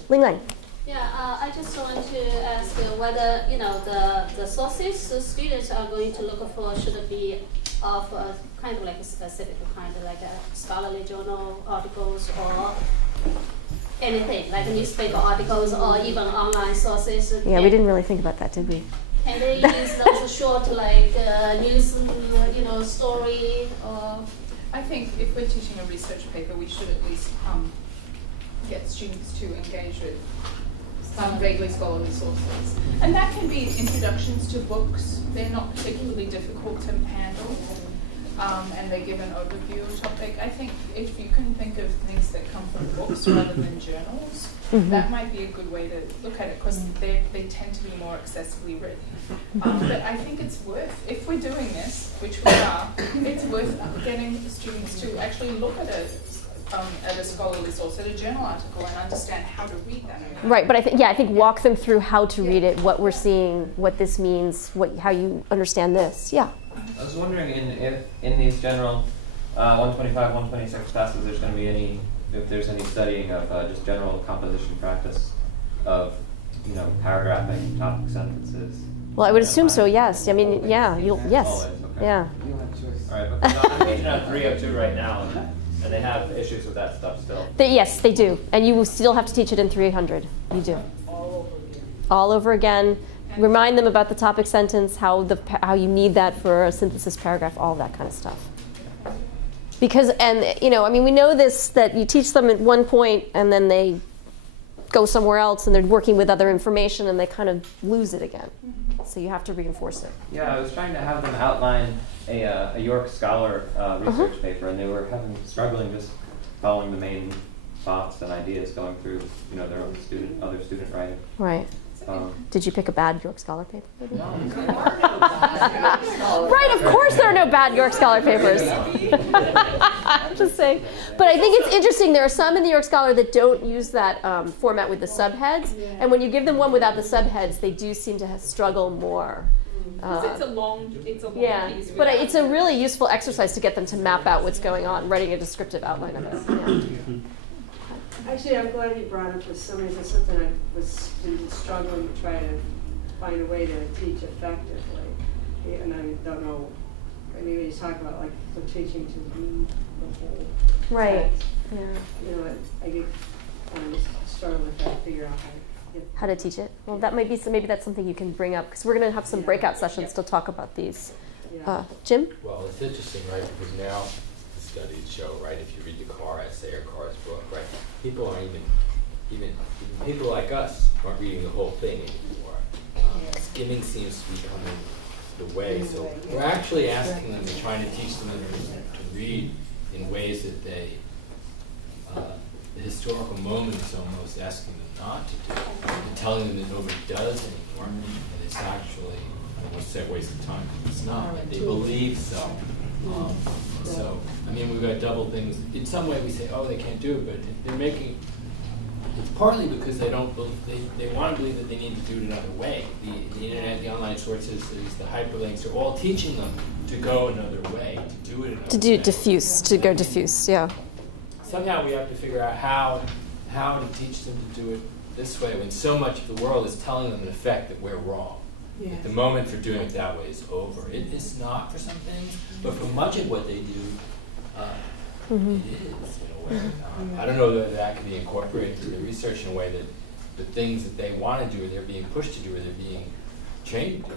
Ling Lang. Yeah, I just want to ask whether, the sources the students are going to look for should be of kind of like a specific kind of like a scholarly journal articles or anything, like newspaper articles or even online sources. Yeah, we didn't really think about that, did we? Can they use those short like news, story or? I think if we're teaching a research paper, we should at least get students to engage with some vaguely scholarly sources. And that can be introductions to books. They're not particularly difficult to handle. And they give an overview of the topic. I think if you can think of things that come from books rather than journals, that might be a good way to look at it, because they tend to be more accessibly written. But I think it's worth, if we're doing this, which we are, it's worth getting the students to actually look at a scholarly source, at a journal article, and understand how to read that. Right, but I think walk them through how to read it, what we're seeing, what this means, how you understand this. Yeah. I was wondering if in these general 125, 126 classes, there's going to be if there's any studying of just general composition practice of, paragraphing, topic sentences. Well, I would assume so. Yes. I mean, yeah. Yes. Always, okay. Yeah. All right, because I'm teaching on 302 right now, and they have issues with that stuff still. Yes, they do, and you will still have to teach it in 300. You do. All over again. Remind them about the topic sentence, how you need that for a synthesis paragraph, all that kind of stuff. Because, we know this, that you teach them at one point and then they go somewhere else and they're working with other information and they kind of lose it again. So you have to reinforce it. Yeah, I was trying to have them outline a York Scholar research paper, and they were struggling just following the main thoughts and ideas going through, their own other student writing. Right. Did you pick a bad York Scholar paper? No. Right, of course there are no bad York Scholar papers. Just saying. But I think it's interesting, there are some in the York Scholar that don't use that format with the subheads. And when you give them one without the subheads, they do seem to struggle more. It's a long piece. But it's a really useful exercise to get them to map out what's going on, writing a descriptive outline of it. Yeah. Actually, I'm glad you brought up this. It's something I was struggling to try to find a way to teach effectively. And I don't know, when you talk about like the teaching to read the whole right. text. Yeah. I get struggle with that, figure out how to teach it. Well, that might be maybe that's something you can bring up, because we're going to have some breakout sessions to talk about these. Jim? Well, it's interesting, right? Because now the studies show, right? If you read the Carr essay or Carr's book, right? People aren't even people like us aren't reading the whole thing anymore. Skimming seems to be coming the way. So we're actually asking them and trying to teach them to read in ways that they, the historical moment is almost asking them not to do. And telling them that nobody does anymore. And it's actually, I won't say a waste of time, because it's not. They believe so. So, we've got double things. In some way we say, oh, they can't do it, but they're making, It's partly because they don't believe, they want to believe that they need to do it another way. The internet, the online sources, the hyperlinks are all teaching them to go another way, to do it another way. To do diffuse, to go diffuse, yeah. Somehow we have to figure out how to teach them to do it this way when so much of the world is telling them in effect that we're wrong. Yes. The moment for doing it that way is over. It is not for some things, but for much of what they do, it is in a way. I don't know that that can be incorporated into the research in a way that the things that they want to do, or they're being pushed to do, or they're being trained to do.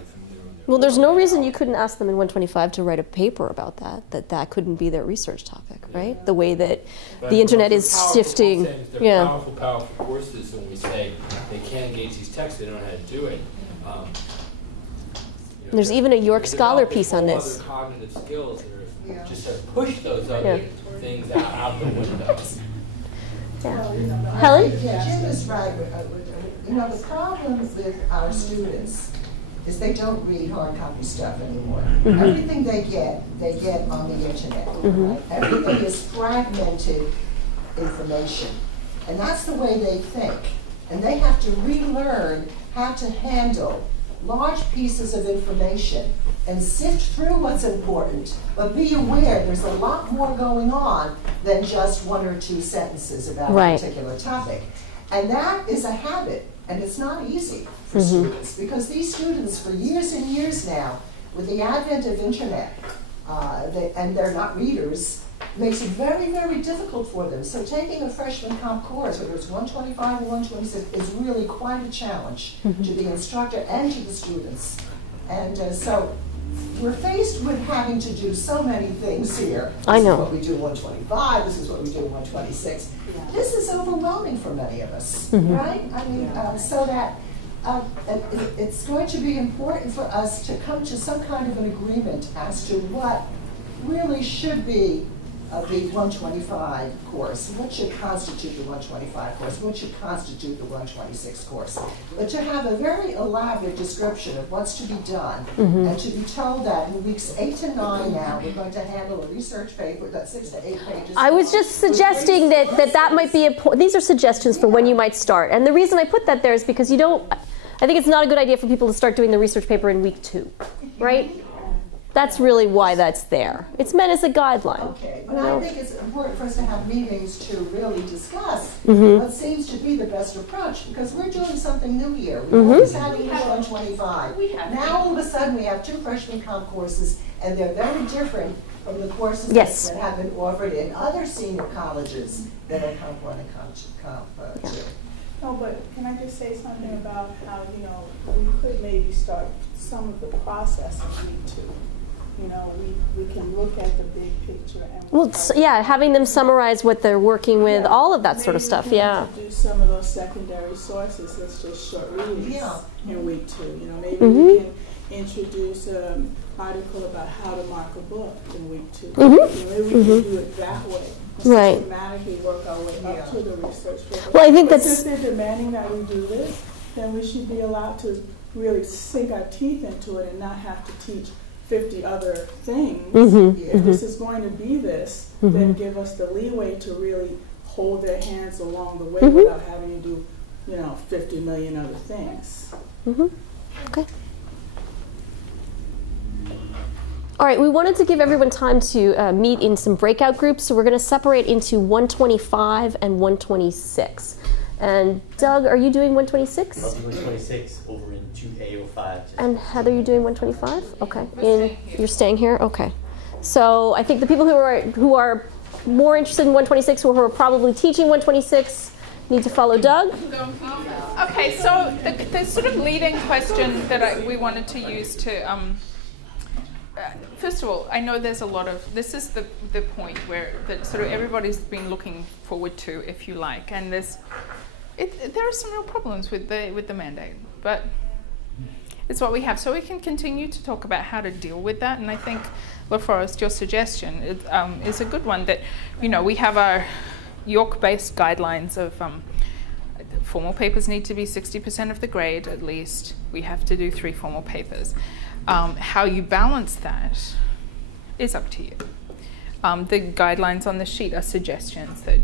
Well, there's no reason you couldn't ask them in 125 to write a paper about that couldn't be their research topic, right? The way that the internet is shifting. They're powerful courses when we say they can't engage these texts, they don't know how to do it. There's even a York Scholar piece on this. Other cognitive skills that are just sort of push those other things out the window. Helen? Jim is right. You know, the problem with our students is they don't read hard copy stuff anymore. Everything they get on the internet. Right? Everything is fragmented information. And that's the way they think. And they have to relearn how to handle large pieces of information and sift through what's important, but be aware there's a lot more going on than just one or two sentences about a particular topic. And that is a habit, and it's not easy for students, because these students for years and years now, with the advent of internet, and they're not readers, makes it very, very difficult for them. So taking a freshman comp course, whether it's 125 or 126, is really quite a challenge to the instructor and to the students. And so we're faced with having to do so many things here. This is what we do in 125, this is what we do in 126. This is overwhelming for many of us, right? I mean, so that it's going to be important for us to come to some kind of an agreement as to what really should be the 125 course, what should constitute the 125 course, what should constitute the 126 course. But to have a very elaborate description of what's to be done, and to be told that in weeks 8 to 9 now, we're going to handle a research paper that's 6 to 8 pages. I was just suggesting that might be these are suggestions for when you might start. And the reason I put that there is because I think it's not a good idea for people to start doing the research paper in week 2, right? That's really why that's there. It's meant as a guideline. Okay, but I think it's important for us to have meetings to really discuss what seems to be the best approach, because we're doing something new here. We've always had English 125. Now all of a sudden we have 2 freshman comp courses, and they're very different from the courses that have been offered in other senior colleges that are Comp 1 and Comp 2. No, but can I just say something about how, you know, we could maybe start some of the process in week 2. You know, we can look at the big picture. And having them summarize what they're working with, all of that sort of stuff, do some of those secondary sources, that's just short readings in week 2. You know, maybe we can introduce an article about how to mark a book in week 2. You know, maybe we can do it that way. Systematically work our way up to the research paper. Well, I think but since they're demanding that we do this, then we should be allowed to really sink our teeth into it and not have to teach 50 other things. If this is going to be this, then give us the leeway to really hold their hands along the way without having to do, you know, 50 million other things. Okay. All right, we wanted to give everyone time to meet in some breakout groups, so we're going to separate into 125 and 126. And Doug, are you doing 126? I'll do 126 over in 2A05. And Heather, you doing 125? Okay. You're staying here? Okay. So I think the people who are more interested in 126, who are probably teaching 126, need to follow Doug. Okay, so the sort of leading question that we wanted to use to, first of all, I know there's a lot of, this is the point where sort of everybody's been looking forward to, if you like, and there are some real problems with the mandate, but it's what we have. So we can continue to talk about how to deal with that, and I think, LaForest, your suggestion is a good one, that, you know, we have our York-based guidelines of formal papers need to be 60% of the grade at least. We have to do 3 formal papers. How you balance that is up to you. The guidelines on the sheet are suggestions that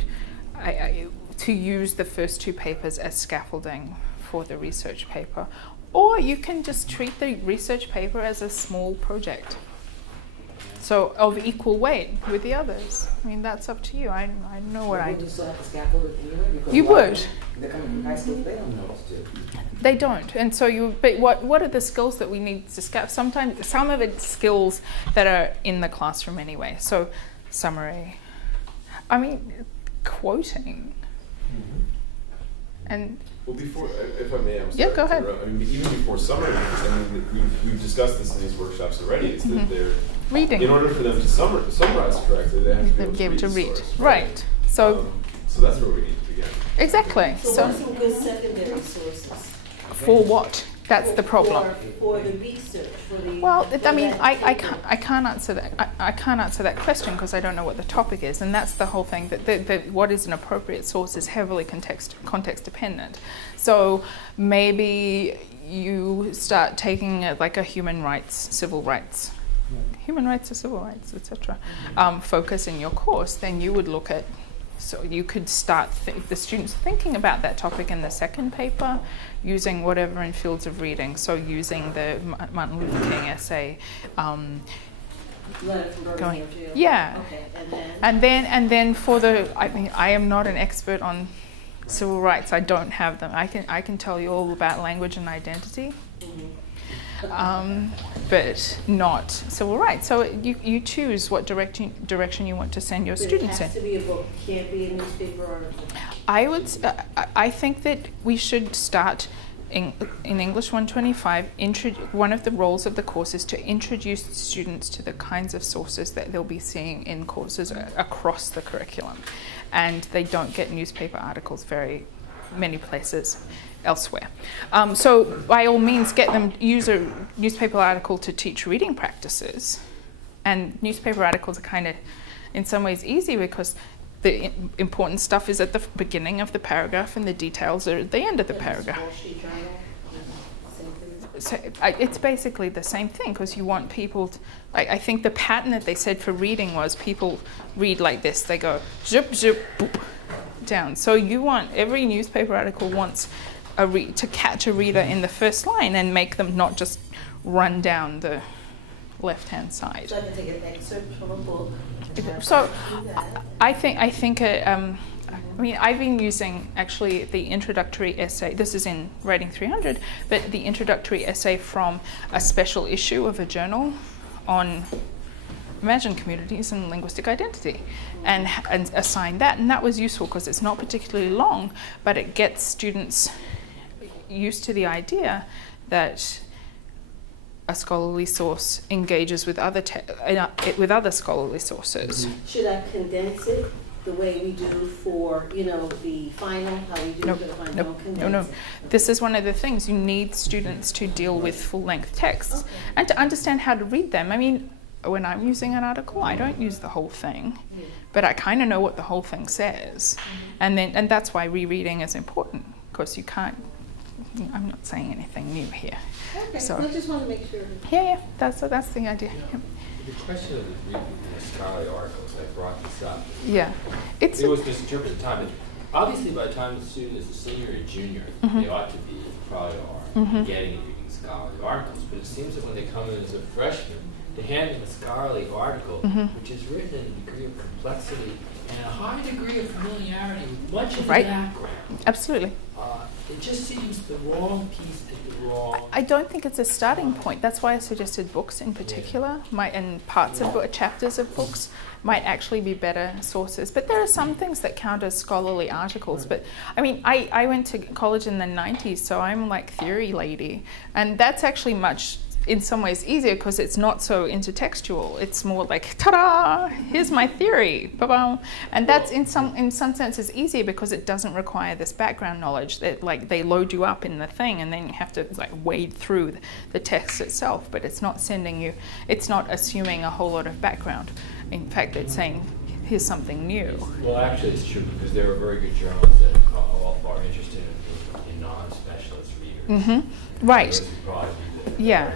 to use the first two papers as scaffolding for the research paper. Or you can just treat the research paper as a small project. So of equal weight with the others. I mean, that's up to you. I know what I do. You would. They're coming from high school, they don't know. They don't. And so but what are the skills that we need to scaffold? Sometimes, some of it's skills that are in the classroom anyway. So summary. I mean, quoting. And well, before, if I may, I'm sorry. Yeah, go ahead. I mean, even before summer, I mean, we've discussed this in these workshops already. It's that they're reading. In order for them to summarize correctly, they have to be able to read. Source, right. So that's where we need to begin. Exactly. So what are some good secondary sources? For what? That's the problem. For the research. Well, I mean, I can't answer that. I can't answer that question because I don't know what the topic is, and that's the whole thing. That what is an appropriate source is heavily context dependent. So maybe you start taking like a human rights, civil rights, human rights or civil rights, etc. Focus in your course. Then you would look at. So you could start the students thinking about that topic in the second paper, using whatever in fields of reading. So using the Martin Luther King essay. Going, yeah. Okay. And then for the, I mean, I am not an expert on civil rights. I don't have them. I can tell you all about language and identity. But not civil rights. So you choose what direction you want to send your students in. It has to be a book. It can't be a newspaper article. I think that we should start in English 125. One of the roles of the course is to introduce students to the kinds of sources that they'll be seeing in courses across the curriculum, and they don't get newspaper articles very many places elsewhere. So by all means, get them use a newspaper article to teach reading practices. And newspaper articles are kind of, in some ways, easy because the important stuff is at the beginning of the paragraph and the details are at the end of the paragraph. So it's basically the same thing because you want people to, I think the pattern that they said for reading was people read like this. They go zip, zip, boop, down. So you want, every newspaper article wants to catch a reader in the first line and make them not just run down the left-hand side. So I can take an excerpt from a book. So I think I mean, I've been using actually the introductory essay. This is in Writing 300, but the introductory essay from a special issue of a journal on imagined communities and linguistic identity, and assign that. And that was useful because it's not particularly long, but it gets students used to the idea that a scholarly source engages with other scholarly sources. Should I condense it the way we do for, the final, how we do for the final? No. This is one of the things. You need students to deal with full-length texts and to understand how to read them. I mean, when I'm using an article, I don't use the whole thing, but I kind of know what the whole thing says. And that's why rereading is important, because you can't, I'm not saying anything new here. Okay, so I just want to make sure. Yeah, that's the idea. Yeah. The question of the scholarly articles, I brought this up. Yeah. It was misinterpreted at the time, but obviously by the time the student is a senior or junior, they ought to be probably getting and reading scholarly articles. But it seems that when they come in as a freshman, they hand them a scholarly article, which is written in a degree of complexity and a high degree of familiarity with much of the background. Absolutely. It just seems the wrong piece at the wrong. I don't think it's a starting point. That's why I suggested books in particular, and parts of chapters of books might actually be better sources. But there are some things that count as scholarly articles. But I mean, I went to college in the 90s, so I'm like theory lady, and that's actually much, in some ways, easier because it's not so intertextual. It's more like, ta-da, here's my theory, ba-bam. And that's in some senses easier because it doesn't require this background knowledge that they load you up in the thing and then you have to wade through the text itself. But it's not it's not assuming a whole lot of background. In fact, it's saying, here's something new. Well, actually, it's true because there are very good journals that are interested in non-specialist readers. Right. Yeah.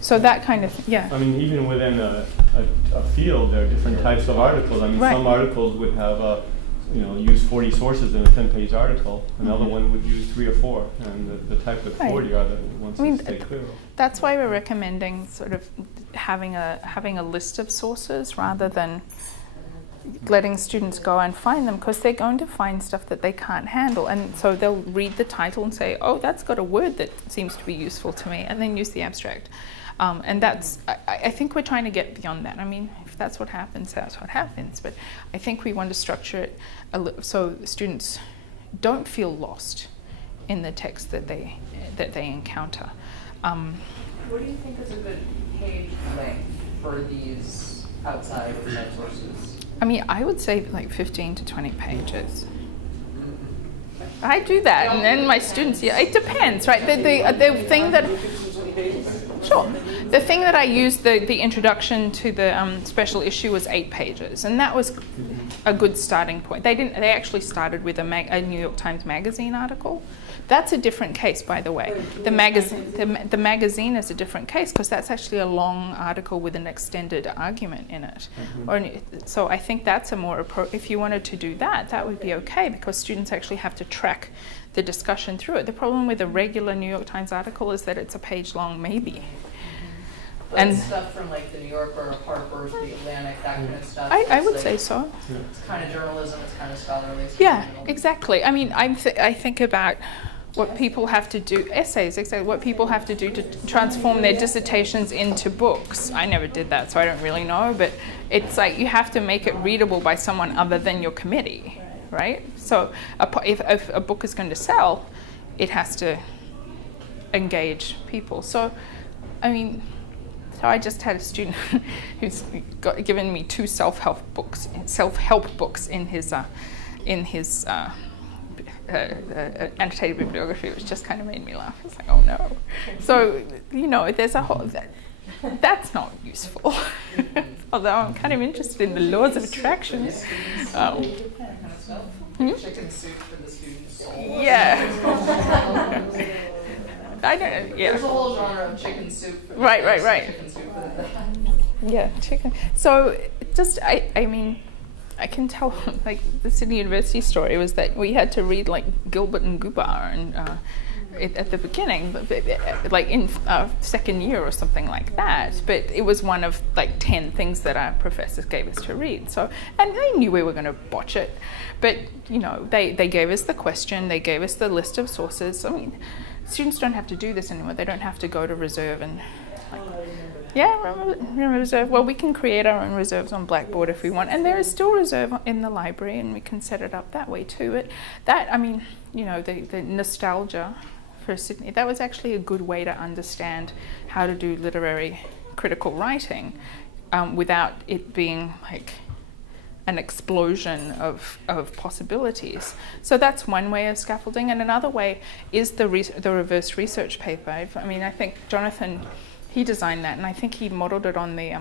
So that kind of, I mean, even within a field, there are different types of articles. I mean, some articles would have use 40 sources in a 10-page article. Another one would use 3 or 4, and the type that 40 are the ones that stay clear of. That's why we're recommending sort of having a list of sources rather than letting students go and find them, because they're going to find stuff that they can't handle, and so they'll read the title and say, oh, that's got a word that seems to be useful to me, and then use the abstract. And that's, I think we're trying to get beyond that. I mean, if that's what happens, that's what happens. But I think we want to structure it so students don't feel lost in the text that they encounter. What do you think is a good page length for these outside sources? I mean, I would say like 15 to 20 pages. I do that, and then my students, yeah, it depends, right? The thing that, sure, the thing that I used, the introduction to the special issue was 8 pages, and that was a good starting point. They actually started with a New York Times Magazine article. That's a different case, by the way. The magazine is a different case because that's actually a long article with an extended argument in it. So I think that's a more if you wanted to do that, that would be okay, because students actually have to track the discussion through it. The problem with a regular New York Times article is that it's a page long, maybe. But and stuff from like the New Yorker, Harper's, the Atlantic, that kind of stuff. I would say so. It's kind of journalism. It's kind of scholarly. Yeah, exactly. I mean, I think about what people have to do, essays, exactly, what people have to do to transform their dissertations into books. I never did that, so I don't really know, but it's like you have to make it readable by someone other than your committee, right? So if a book is going to sell, it has to engage people. So, I mean, so I just had a student who's given me 2 self-help books in his annotated bibliography, which just kind of made me laugh. It's like, oh no. So, there's a whole, that's not useful. Although I'm kind of interested in the laws of attraction. Chicken soup for the students. Yeah. I don't know, yeah. There's a whole genre of chicken soup. Right. Chicken soup for the yeah, chicken. So, just, I mean, I can tell, like, the Sydney University story was that we had to read, like, Gilbert and Gubar and, at the beginning, like in second year or something like that. But it was one of, like, 10 things that our professors gave us to read. So, and they knew we were going to botch it. But, they gave us the question, they gave us the list of sources. I mean, students don't have to do this anymore. They don't have to go to reserve and... Yeah, remember reserve. Well, we can create our own reserves on Blackboard if we want, and there is still reserve in the library, and we can set it up that way too. But that, I mean, the nostalgia for Sydney, that was actually a good way to understand how to do literary critical writing without it being like an explosion of possibilities. So that's one way of scaffolding, and another way is the reverse research paper. I mean, I think Jonathan, he designed that, and I think he modeled it on the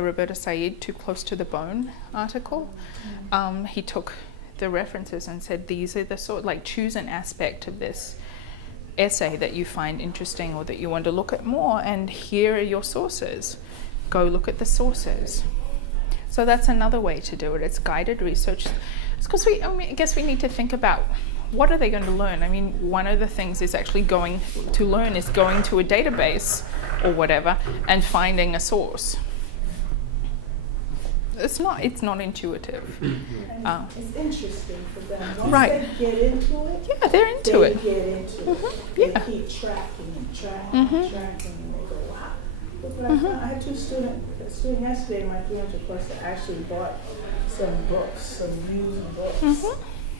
Roberta Said Too Close to the Bone article. He took the references and said, these are the sort, like, choose an aspect of this essay that you find interesting or that you want to look at more, and here are your sources. Go look at the sources. So that's another way to do it. It's guided research. It's because I guess we need to think about, what are they going to learn? I mean, one of the things is actually going to a database or whatever and finding a source. It's not intuitive. It's interesting for them. Once right. they get into it, yeah, they're into it. They get into it. They keep tracking and tracking and they go, wow. Look what I found. I had a student yesterday in my 300 course that actually bought some books, some used books.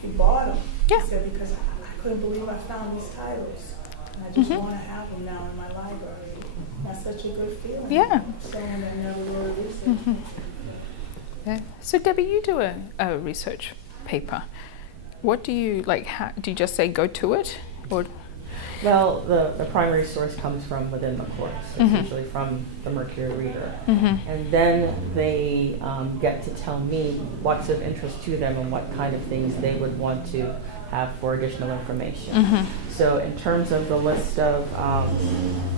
He bought them. Yeah. He said, because I couldn't believe I found these titles. And I just want to have them now in my library. That's such a good feeling. Yeah. Someone that never wrote a research. Yeah. So Debbie, you do a research paper. What do you, like, do you just say go to it? Or? Well, the primary source comes from within the course. It's usually from the Mercury Reader. And then they get to tell me what's of interest to them and what kind of things they would want to have for additional information. So in terms of the list of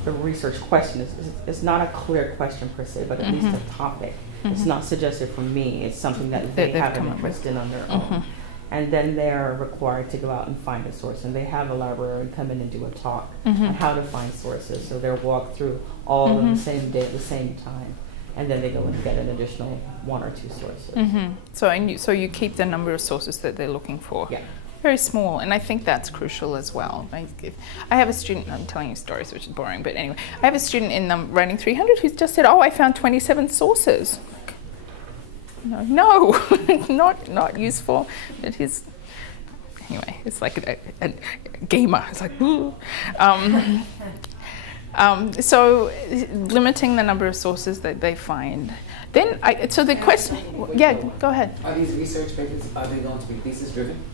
the research question, it's not a clear question per se, but at least a topic. It's not suggested from me. It's something that they have an interest in on their own. And then they're required to go out and find a source. And they have a librarian come in and do a talk on how to find sources. So they're walked through all of them the same day at the same time. And then they go and get an additional 1 or 2 sources. So you keep the number of sources that they're looking for. Yeah. Very small, and I think that's crucial as well. I have a student, I'm telling you stories, which is boring, but anyway, I have a student in Writing 300 who's just said, oh, I found 27 sources. No, not useful. It is, anyway, it's like a gamer. It's like, ooh. So limiting the number of sources that they find. Then, so the question, yeah, go ahead. Are these research papers, are they going to be thesis-driven?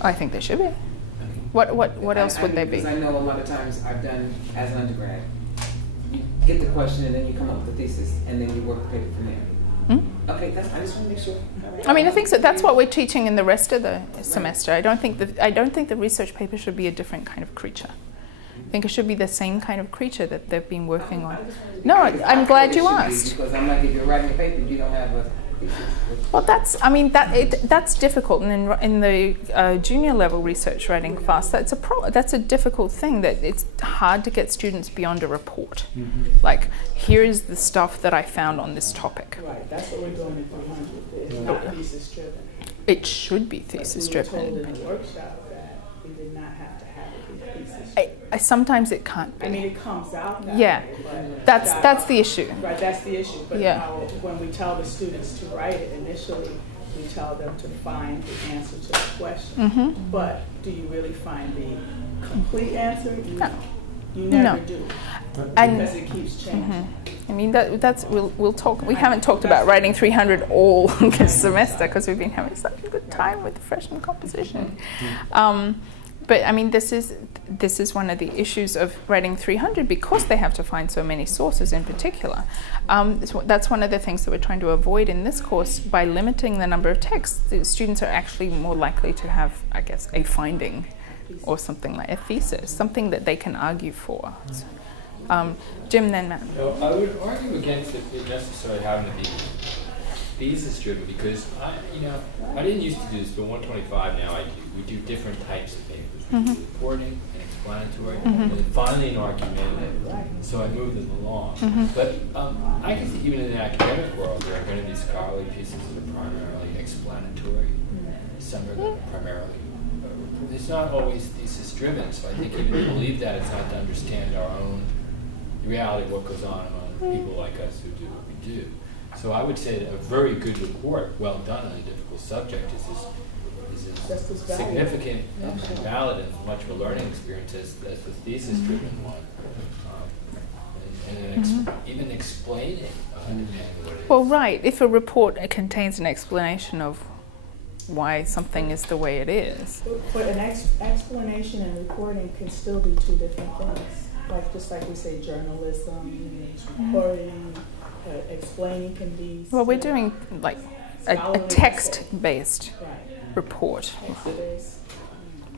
I think they should be. What else would they be? Because I know a lot of times I've done, as an undergrad, you get the question and then you come up with a thesis and then you work the paper from there. Okay, I just want to make sure. I mean, I think so. That's what we're teaching in the rest of the semester. I don't think the research paper should be a different kind of creature. I think it should be the same kind of creature that they've been working on. No, I'm glad you asked. Because I'm like, if you're writing a paper, you don't have a. Well, that's difficult, and in the junior level research writing class, that's a difficult thing. That it's hard to get students beyond a report. Like, here is the stuff that I found on this topic. Right, that's what we're doing in 300. It's not thesis driven. It should be thesis driven. We were told in the workshop that we did not have to have it be thesis driven. Sometimes it can't be. I mean, it comes out now. Yeah, that's the issue. Right, that's the issue. But yeah. Now, when we tell the students to write it, initially we tell them to find the answer to the question. But do you really find the complete answer? No. You never do. Because it keeps changing. I mean, we'll talk. We haven't talked about Writing 300 all this semester because we've been having such a good time with the freshman composition. But I mean, this is one of the issues of Writing 300 because they have to find so many sources in particular. That's one of the things that we're trying to avoid in this course by limiting the number of texts. The students are actually more likely to have, I guess, a finding or something like a thesis, something that they can argue for. Jim, then Matt. No, I would argue against it necessarily having to be thesis-driven because I didn't used to do this, but 125 now I do. We do different types of papers. We do reporting and explanatory, and then finally an argumentative. So I move them along. But I guess even in the academic world, there are going to be scholarly pieces that are primarily explanatory. Some are primarily. It's not always thesis-driven, so I think even to believe that, it's not to understand our own reality of what goes on among people like us who do what we do. So I would say that a very good report, well done on a difficult subject, is as significant and valid and much of a learning experience as the thesis-driven one. And even explaining what it is. Well, right. If a report contains an explanation of why something is the way it is. But an explanation and reporting can still be two different things. Like just like we say, journalism, reporting, explaining can be. Well, we're doing like a text-based report.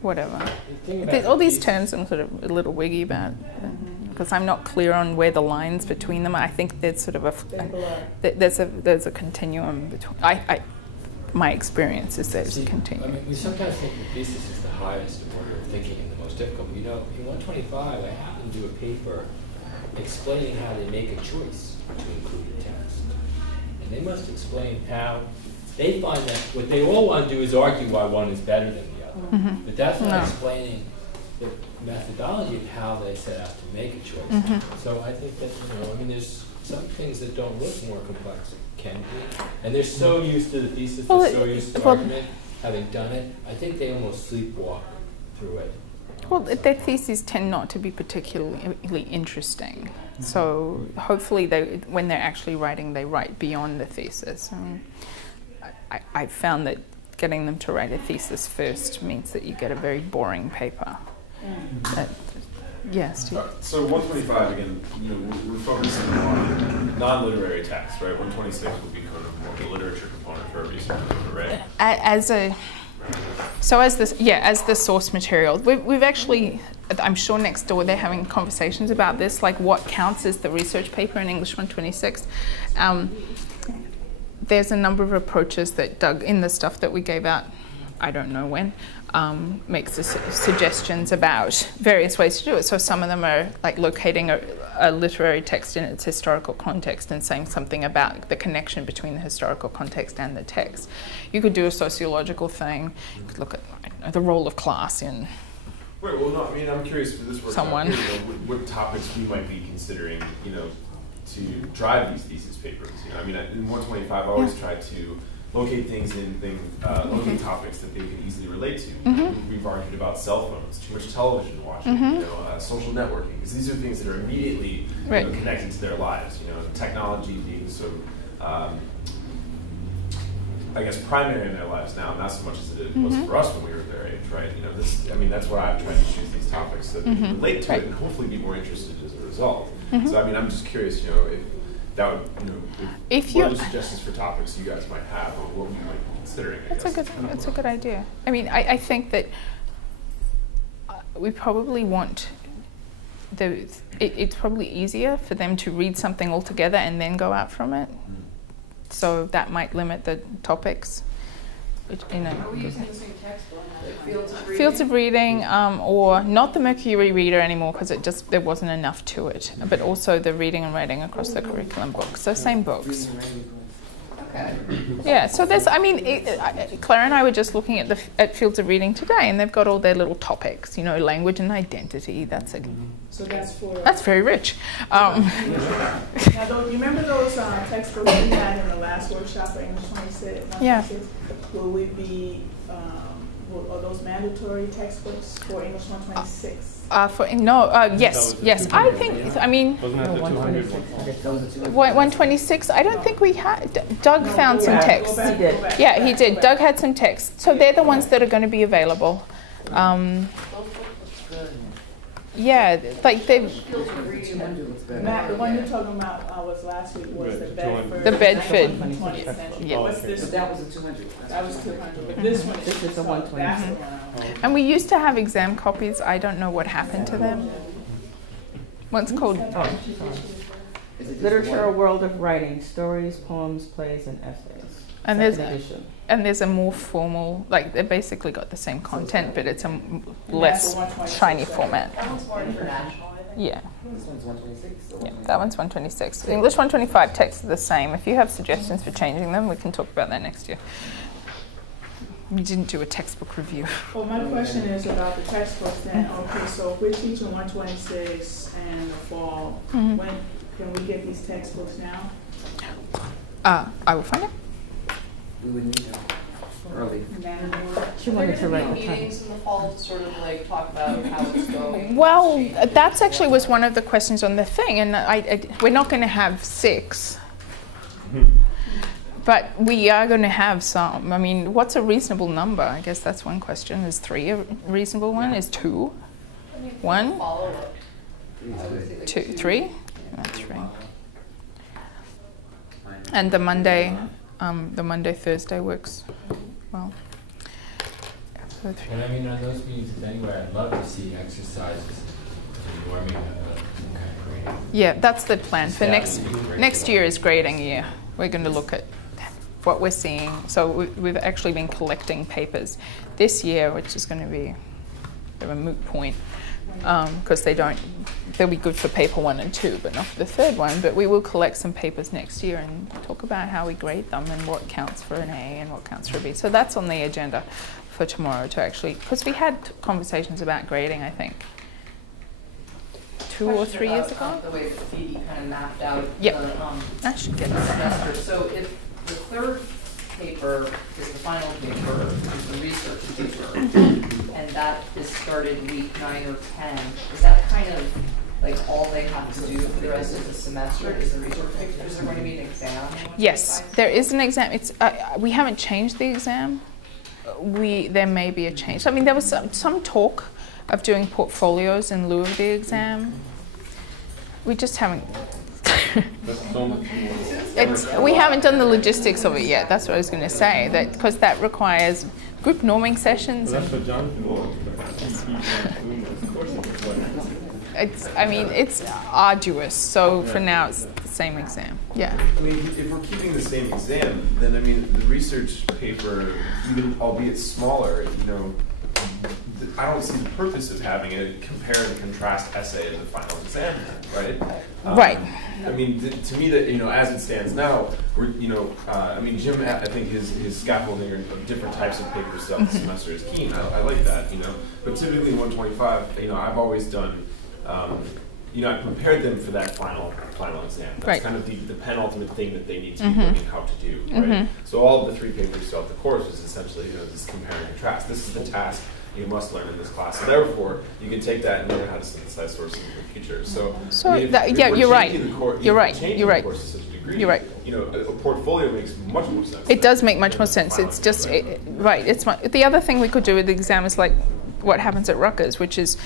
Whatever. All these terms I'm sort of a little wiggy about because I'm not clear on where the lines between them are. I think there's sort of there's a continuum between. My experience is there's a continuum. I mean, we sometimes think the thesis is the highest order of thinking and the most difficult. You know, in 125, I happened to do a paper explaining how they make a choice to include a text. And they must explain how they find that what they all want to do is argue why one is better than the other. But that's not explaining the methodology of how they set out to make a choice. So I think that, I mean, there's some things that don't look more complex can be. And they're so used to the thesis, they're so used to argument, having done it, I think they almost sleepwalk through it. Well, their theses tend not to be particularly interesting. So hopefully when they're actually writing, they write beyond the thesis. I mean, I've found that getting them to write a thesis first means that you get a very boring paper. Yes, Steve. So 125 again, we're focusing on non-literary text, right? 126 will be kind of more the literature component for a research paper, right? So as this, yeah, as the source material, we've actually, I'm sure next door they're having conversations about this, like what counts as the research paper in English 126. There's a number of approaches that Doug, in the stuff that we gave out, I don't know when, makes suggestions about various ways to do it. So some of them are like locating a literary text in its historical context and saying something about the connection between the historical context and the text. You could do a sociological thing. You could look at, I don't know, the role of class in Right, well, no, I mean, I'm curious for this workshop, someone. You know, what topics we might be considering, you know, to drive these thesis papers. You know, I mean, in 125, I always try to locate things in locate topics that they can easily relate to. We've argued about cell phones, too much television watching, you know, social networking, because these are things that are immediately you know, connected to their lives. You know, technology being so, I guess, primary in their lives now, not so much as it was for us when we were their age, right? You know, this, I mean, that's why I've tried to choose these topics so that they can relate to it and hopefully be more interested as a result. So, I mean, I'm just curious, you know, if that would, you know, if what are the suggestions for topics you guys might have or what we might be considering? That's a good idea. I mean, I think that we probably want it's probably easier for them to read something all together and then go out from it. So that might limit the topics. You know, are we using the same text? Fields of reading, or not the Mercury Reader anymore because there wasn't enough to it, but also the reading and writing across the curriculum books. So same books. Okay. Yeah. So there's, I mean, Claire and I were just looking at Fields of Reading today, and they've got all their little topics. You know, language and identity. That's a. So that's very rich. Now, you remember those textbooks we had in the last workshop for English 126? Yeah. Will we be? Are those mandatory textbooks for English 126? Yes. I think, I mean, 126, I don't think we had. Doug found some text. Yeah, he did. Doug had some text. So they're the ones that are going to be available. Yeah, like they've. Matt, the one you're talking about was last week was the Bedford. The Bedford. Yeah. What's this? That was a 200. That was 200. But this one is a 120. And we used to have exam copies. I don't know what happened to them. One's called Literature, a World of Writing: Stories, Poems, Plays, and Essays. And there's a more formal, like they basically got the same content, but it's a less shiny format. That one's more international, I think. Yeah. This one's 126. Yeah, that one's 126. English 125 texts are the same. If you have suggestions for changing them, we can talk about that next year. We didn't do a textbook review. Well, my question is about the textbooks then. Okay, so if we're teaching 126 and the fall, when can we get these textbooks now? I will find out. We would need them early. She wanted to write meetings in the fall to sort of like talk about how it's going. Well, that's actually was one of the questions on the thing, and we're not going to have 6. But we are going to have some. I mean, what's a reasonable number? I guess that's one question. Is 3 a reasonable one? Is 2? 1? 2, 3? That's 3. And the Monday, Thursday works well. So and I mean, on those meetings, anyway, I'd love to see exercises informing kind of grading. Yeah, that's the plan for next year is grading year. We're going to look at what we're seeing. So we've actually been collecting papers this year, which is going to be a moot point because they'll be good for paper 1 and 2, but not for the third one. But we will collect some papers next year and talk about how we grade them and what counts for an A and what counts for a B. So that's on the agenda for tomorrow to actually, because we had conversations about grading, I think, 2 or 3 years ago. The way that Phoebe kind of mapped out I should get the semester. So if the third paper is the final paper, which is the research paper, and that is started week 9 or 10, is that kind of like all they have to do for the rest of the semester is the research paper? Is there going to be an exam? Yes, there is an exam. It's we haven't changed the exam. There may be a change. I mean, there was some talk of doing portfolios in lieu of the exam. We just haven't That's so much more. We haven't done the logistics of it yet. That's what I was going to say. That because that requires group norming sessions. Well, that's what Jonathan wants. Of course it's arduous. So for now, it's the same exam. Yeah. I mean, if we're keeping the same exam, then I mean, the research paper, even albeit smaller, I don't see the purpose of having a compare and contrast essay in the final exam, right? Right. I mean, to me, that as it stands now, we're I mean, Jim, I think his scaffolding of different types of papers throughout the semester is keen. I like that, But typically 125, I've always done. I prepared them for that final exam. That's kind of the penultimate thing that they need to be learning how to do, right? So all of the 3 papers throughout the course is essentially this compare and contrast. This is the task you must learn in this class. So therefore, you can take that and learn how to synthesize sources in the future. You're right. You're right. You're right. You're right. A portfolio makes much more sense. It does make much more sense. It's just right. The other thing we could do with the exam is like what happens at Rutgers, which is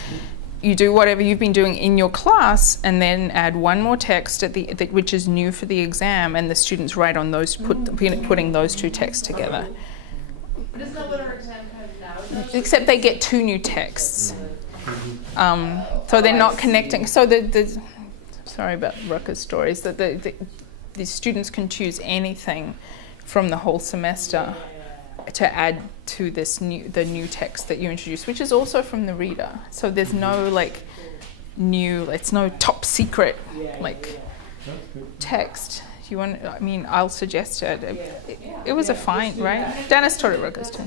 you do whatever you've been doing in your class and then add one more text at which is new for the exam, and the students write on those, putting those 2 texts together. But isn't that what our exam kind of now does? Except they get 2 new texts. So they're not connecting. So sorry about Rutgers stories, that the students can choose anything from the whole semester to add to the new text that you introduce, which is also from the reader. So there's no it's no top secret text. I'll suggest it. It was a fine, right? Dennis taught at Rutgers too.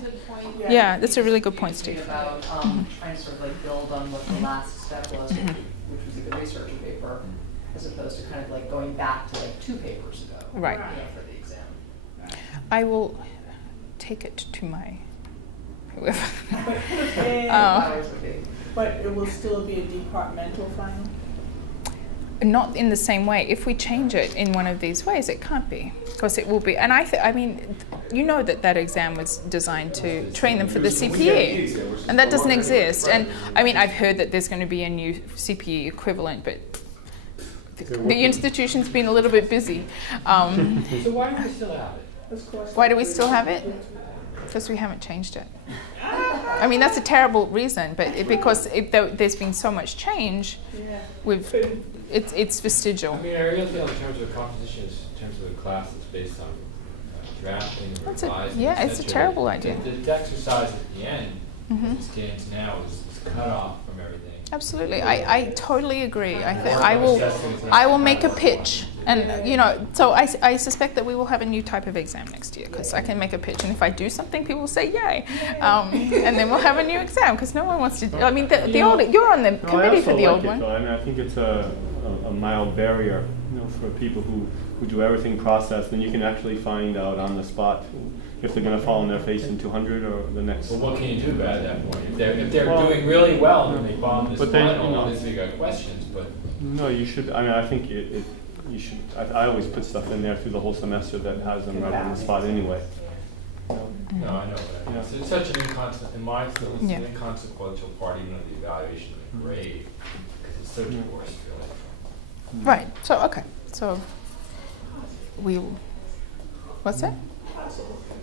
Yeah, that's a really good point, Steve. About trying to sort of build on what the last step was, which was the research paper, as opposed to kind of going back to 2 papers ago. Right. For the exam. I will take it to my whoever. But it will still be a departmental final? Not in the same way. If we change it in one of these ways, it can't be, because it will be. And I mean, that exam was designed to train them for the CPE, and that doesn't exist. And I mean, I've heard that there's going to be a new CPE equivalent, but the institution's been a little bit busy. So why do we still have it? Why do we still have it? Because we haven't changed it. I mean, that's a terrible reason, but because there's been so much change, it's vestigial. I mean, I really feel in terms of composition, in terms of the class that's based on drafting, revising, it's a terrible idea. The exercise at the end, as it stands now, is cut off from everything. Absolutely, I totally agree. I will make a pitch, and so I suspect that we will have a new type of exam next year, because I can make a pitch, and if I do something, people will say yay, and then we'll have a new exam, because no one wants to. I mean, the old, you're on the committee for the old one. I mean, I think it's a mild barrier, for people who do everything processed, then you can actually find out on the spot if they're going to fall on their face in 200 or the next. Well, what can you do about that point? If they're doing really well and they bomb this final, obviously you got questions, but... No, you should, I mean, I think you should, I always put stuff in there through the whole semester that has them right on the spot anyway. No, I know that. It's such an inconsequential part even of the evaluation of the grade, because it's so divorced, really. Right, so, okay, so what's that?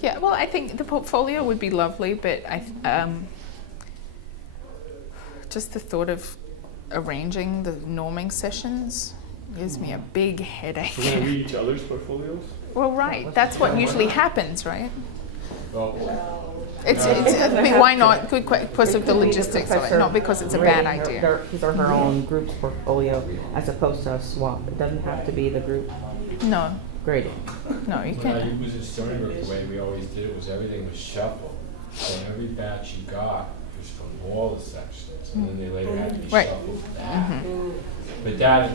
Yeah, well, I think the portfolio would be lovely, but just the thought of arranging the norming sessions gives me a big headache. We're going to read each other's portfolios? Well, right. That's what usually happens, right? Well, why not? Good, because of the logistics of it, not because it's a bad idea. His or her own group's portfolio as opposed to a swap. It doesn't have to be the group. No. Grading. No, you can't. When I was in Stony Brook, the way we always did it was everything was shuffled. So every batch you got was from all the sections, and then they later had to be shuffled back. But that,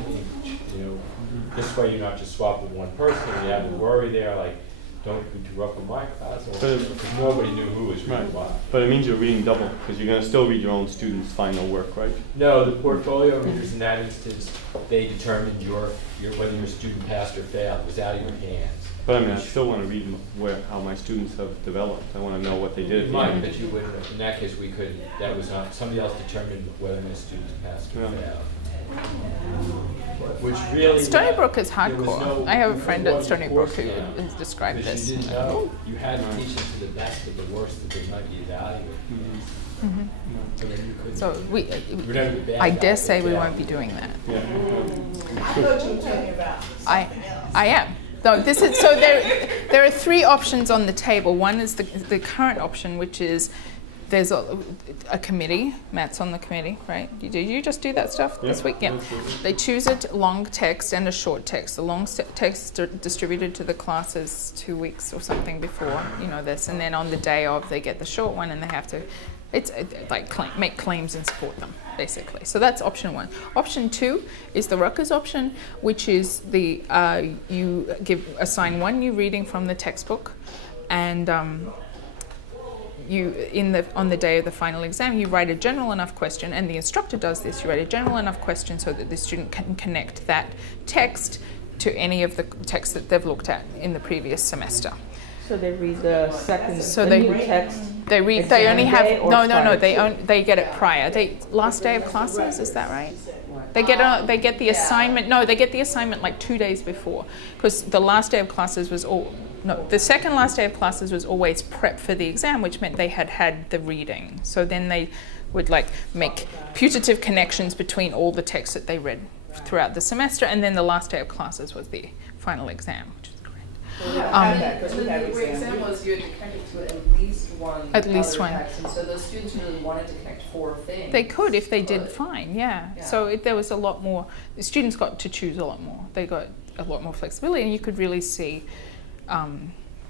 this way you're not just swapping with one person. You have the worry there, like, don't interrupt with my class, because nobody knew who was reading what. But it means you're reading double, because you're going to still read your own students' final work, right? No, the portfolio readers in that instance, they determined whether your student passed or failed. It was out of your hands. But I mean, I still want to read how my students have developed. I want to know what they did. You might, but you wouldn't. In that case, we could. That was not somebody else determined whether my students passed or failed. Which really Stony Brook is there was hardcore. no- I have a friend at Stony Brook who course has described because this. you didn't know. You had to teach it to the best of the worst that they might be evaluated. So then you couldn't. So we, would never be bad I at dare it, say we yeah. won't be doing that. I thought you were talking about. I am. So this is so there are three options on the table. One is the current option, which is there's a committee. Matt's on the committee, right? Did you just do that stuff this week? Yeah. They choose a long text and a short text. The long text is distributed to the classes 2 weeks or something before, this, and then on the day of they get the short one and they have to, make claims and support them, basically. So that's option one. Option two is the Rutgers option, which is the you assign one new reading from the textbook, and on the day of the final exam, you write a general enough question, and the instructor does this. You write a general enough question so that the student can connect that text to any of the texts that they've looked at in the previous semester. So they read the second new text. They read. They only have no. They get it prior. Last day of classes, is that right? They get the assignment. No, they get the assignment like 2 days before, because the last day of classes was the second last day of classes was always prep for the exam, which meant they had the reading. So then they would make putative connections between all the texts that they read throughout the semester, and then the last day of classes was the final exam, which is great. The exam was you had to connect to at least one. At least one. Text, and so those students really wanted to connect 4 things. They could if they did fine, yeah. So there was a lot more. The students got to choose a lot more. They got a lot more flexibility, and you could really see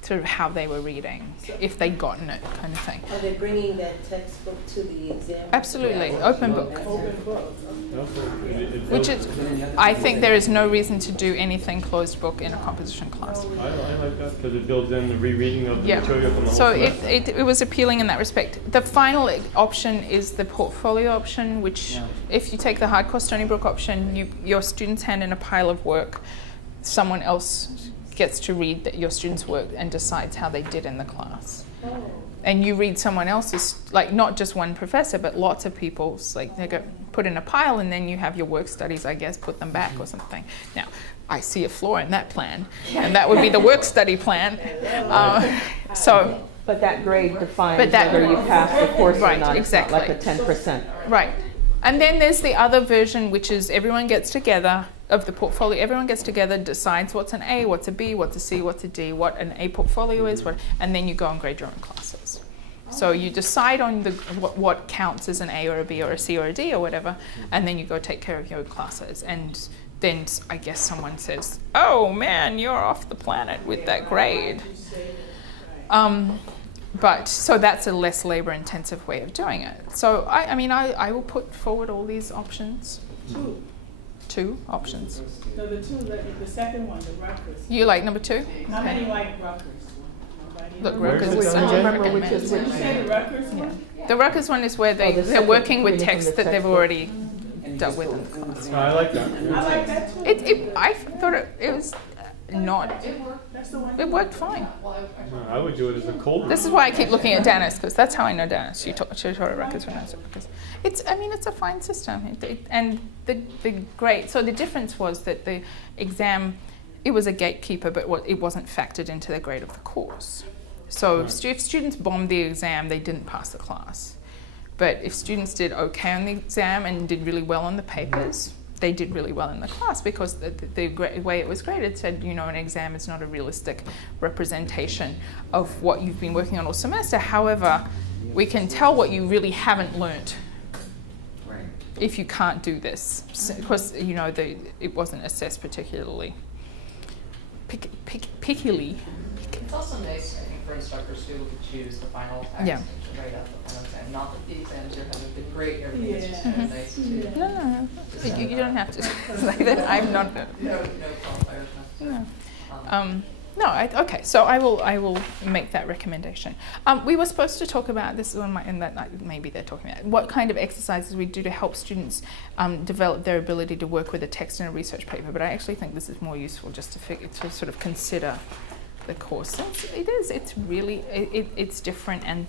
sort of how they were reading, if they'd gotten it, kind of thing. Are they bringing that textbook to the exam? Absolutely, open book. Open book. Which is, I think there is no reason to do anything closed book in a composition class. I like that because it builds in the rereading of the material from the whole So semester. it was appealing in that respect. The final option is the portfolio option, which if you take the hardcore Stony Brook option, your students hand in a pile of work, someone else gets to read your students' work and decides how they did in the class. And you read someone else's, not just one professor, but lots of people's, they get put in a pile, and then you have your work studies, I guess, put them back or something. Now, I see a flaw in that plan, and that would be the work study plan. But that grade defines whether you pass the course or not. Exactly. It's not like a 10%. Right. And then there's the other version, which is everyone gets together, of the portfolio, everyone gets together, decides what's an A, what's a B, what's a C, what's a D, what an A portfolio is, and then you go and grade your own classes. So you decide on what counts as an A or a B or a C or a D or whatever, and then you go take care of your own classes. And then I guess someone says, oh man, you're off the planet with that grade. So that's a less labor-intensive way of doing it. So I will put forward all these options. Two options. No, the second one, the Rutgers. You like number 2? How many like Rutgers? Look, Rutgers is such a freaking mess. Did you say the Rutgers one? The Rutgers one is where they're working with text that they've already dealt with in the class. I like that. I like that too. I thought it was not. It worked fine. I would do it as a cold. This is why I keep looking at Dennis, because that's how I know Dennis. She taught at Rutgers when I was at Rutgers. It's a fine system, and so the difference was that the exam, it was a gatekeeper, but it wasn't factored into the grade of the course. So if students bombed the exam, they didn't pass the class. But if students did okay on the exam and did really well on the papers, they did really well in the class, because the way it was graded said, an exam is not a realistic representation of what you've been working on all semester. However, we can tell what you really haven't learnt if you can't do this, because it wasn't assessed particularly pickily. It's also nice, I think, for instructors to be able to choose the final text and to write out the final exam. Not that the exams are having been great, everything is just kind of nice to. No. You don't have to like that. I'm not. No qualifiers. No. Okay. So I will make that recommendation. We were supposed to talk about this one, and that maybe they're talking about what kind of exercises we do to help students develop their ability to work with a text in a research paper. But I actually think this is more useful just to sort of consider the course. It's really it's different, and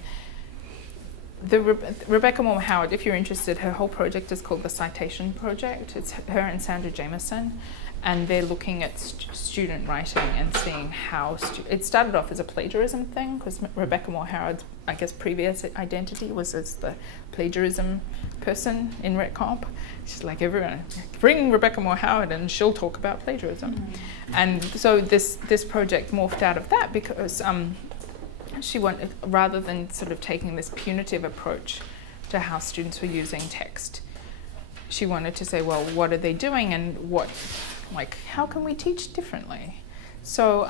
Rebecca Moore Howard, if you're interested, her whole project is called the Citation Project. It's her and Sandra Jameson, and they're looking at student writing and seeing how it started off as a plagiarism thing, because Rebecca Moore Howard's, I guess, previous identity was as the plagiarism person in Rec Comp. She's like, everyone, bring Rebecca Moore Howard and she'll talk about plagiarism. And so this project morphed out of that because she wanted, rather than sort of taking this punitive approach to how students were using text, she wanted to say, well, what are they doing, and how can we teach differently? So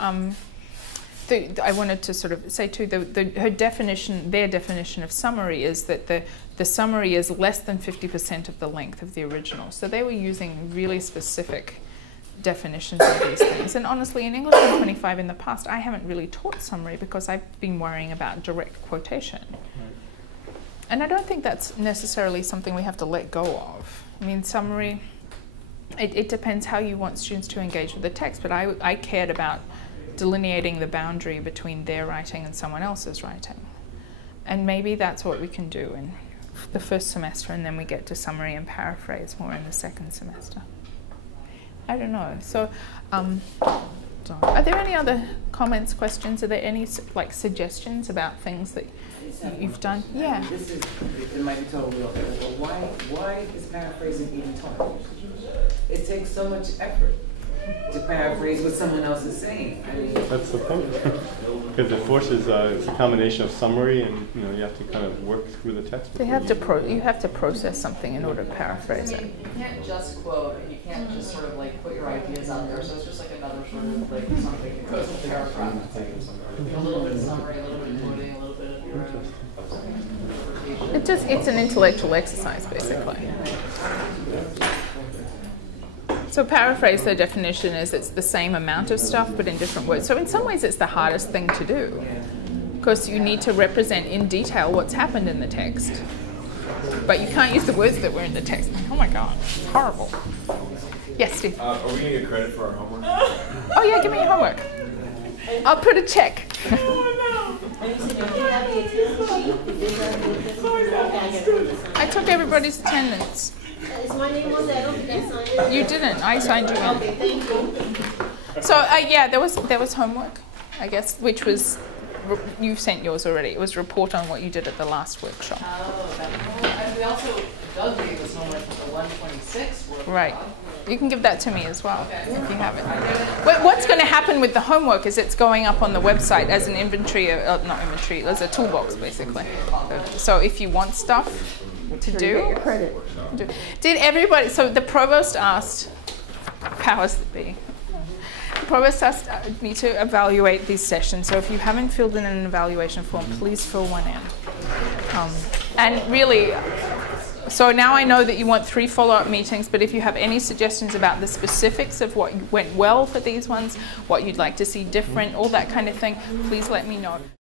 I wanted to sort of say too, their definition of summary is that the summary is less than 50% of the length of the original. So they were using really specific definitions of these things. And honestly, in English 125 in the past, I haven't really taught summary because I've been worrying about direct quotation. And I don't think that's necessarily something we have to let go of. I mean, summary, it depends how you want students to engage with the text, but I cared about delineating the boundary between their writing and someone else's writing. And maybe that's what we can do in the first semester, and then we get to summary and paraphrase more in the second semester. I don't know. So, are there any other comments, questions? Are there any suggestions about things that you've done? Yeah. This is, it might be totally okay. Well, why is paraphrasing even taught? It takes so much effort to paraphrase what someone else is saying. I mean, that's the point. Because it forces it's a combination of summary, and you have to kind of work through the text. You have to process something in order to paraphrase it. You can't just quote, and you can't just sort of put your ideas out there. So it's just another sort of something that goes with the paragraph. A little bit of summary, a little bit of quoting, a little bit of your interpretation. It's an intellectual exercise, basically. So paraphrase, the definition is it's the same amount of stuff but in different words. So in some ways it's the hardest thing to do because you need to represent in detail what's happened in the text. But you can't use the words that were in the text. Oh my God, it's horrible. Yes, Steve? Are we going to get credit for our homework? Oh yeah, give me your homework. I'll put a check. I took everybody's attendance. Is my name on there? I don't think I signed it. You didn't. I signed you in. Okay, thank you. So yeah, there was homework, I guess, which was you sent yours already. It was report on what you did at the last workshop. And we also, Doug gave us homework for the 126 workshop. Right. You can give that to me as well if you have it. What's going to happen with the homework is it's going up on the website as an inventory, not inventory, as a toolbox basically. So if you want stuff to do, did everybody? So the provost asked, powers that be. The provost asked me to evaluate these sessions. So if you haven't filled in an evaluation form, please fill one in. And really. So now I know that you want 3 follow-up meetings, but if you have any suggestions about the specifics of what went well for these ones, what you'd like to see different, all that kind of thing, please let me know.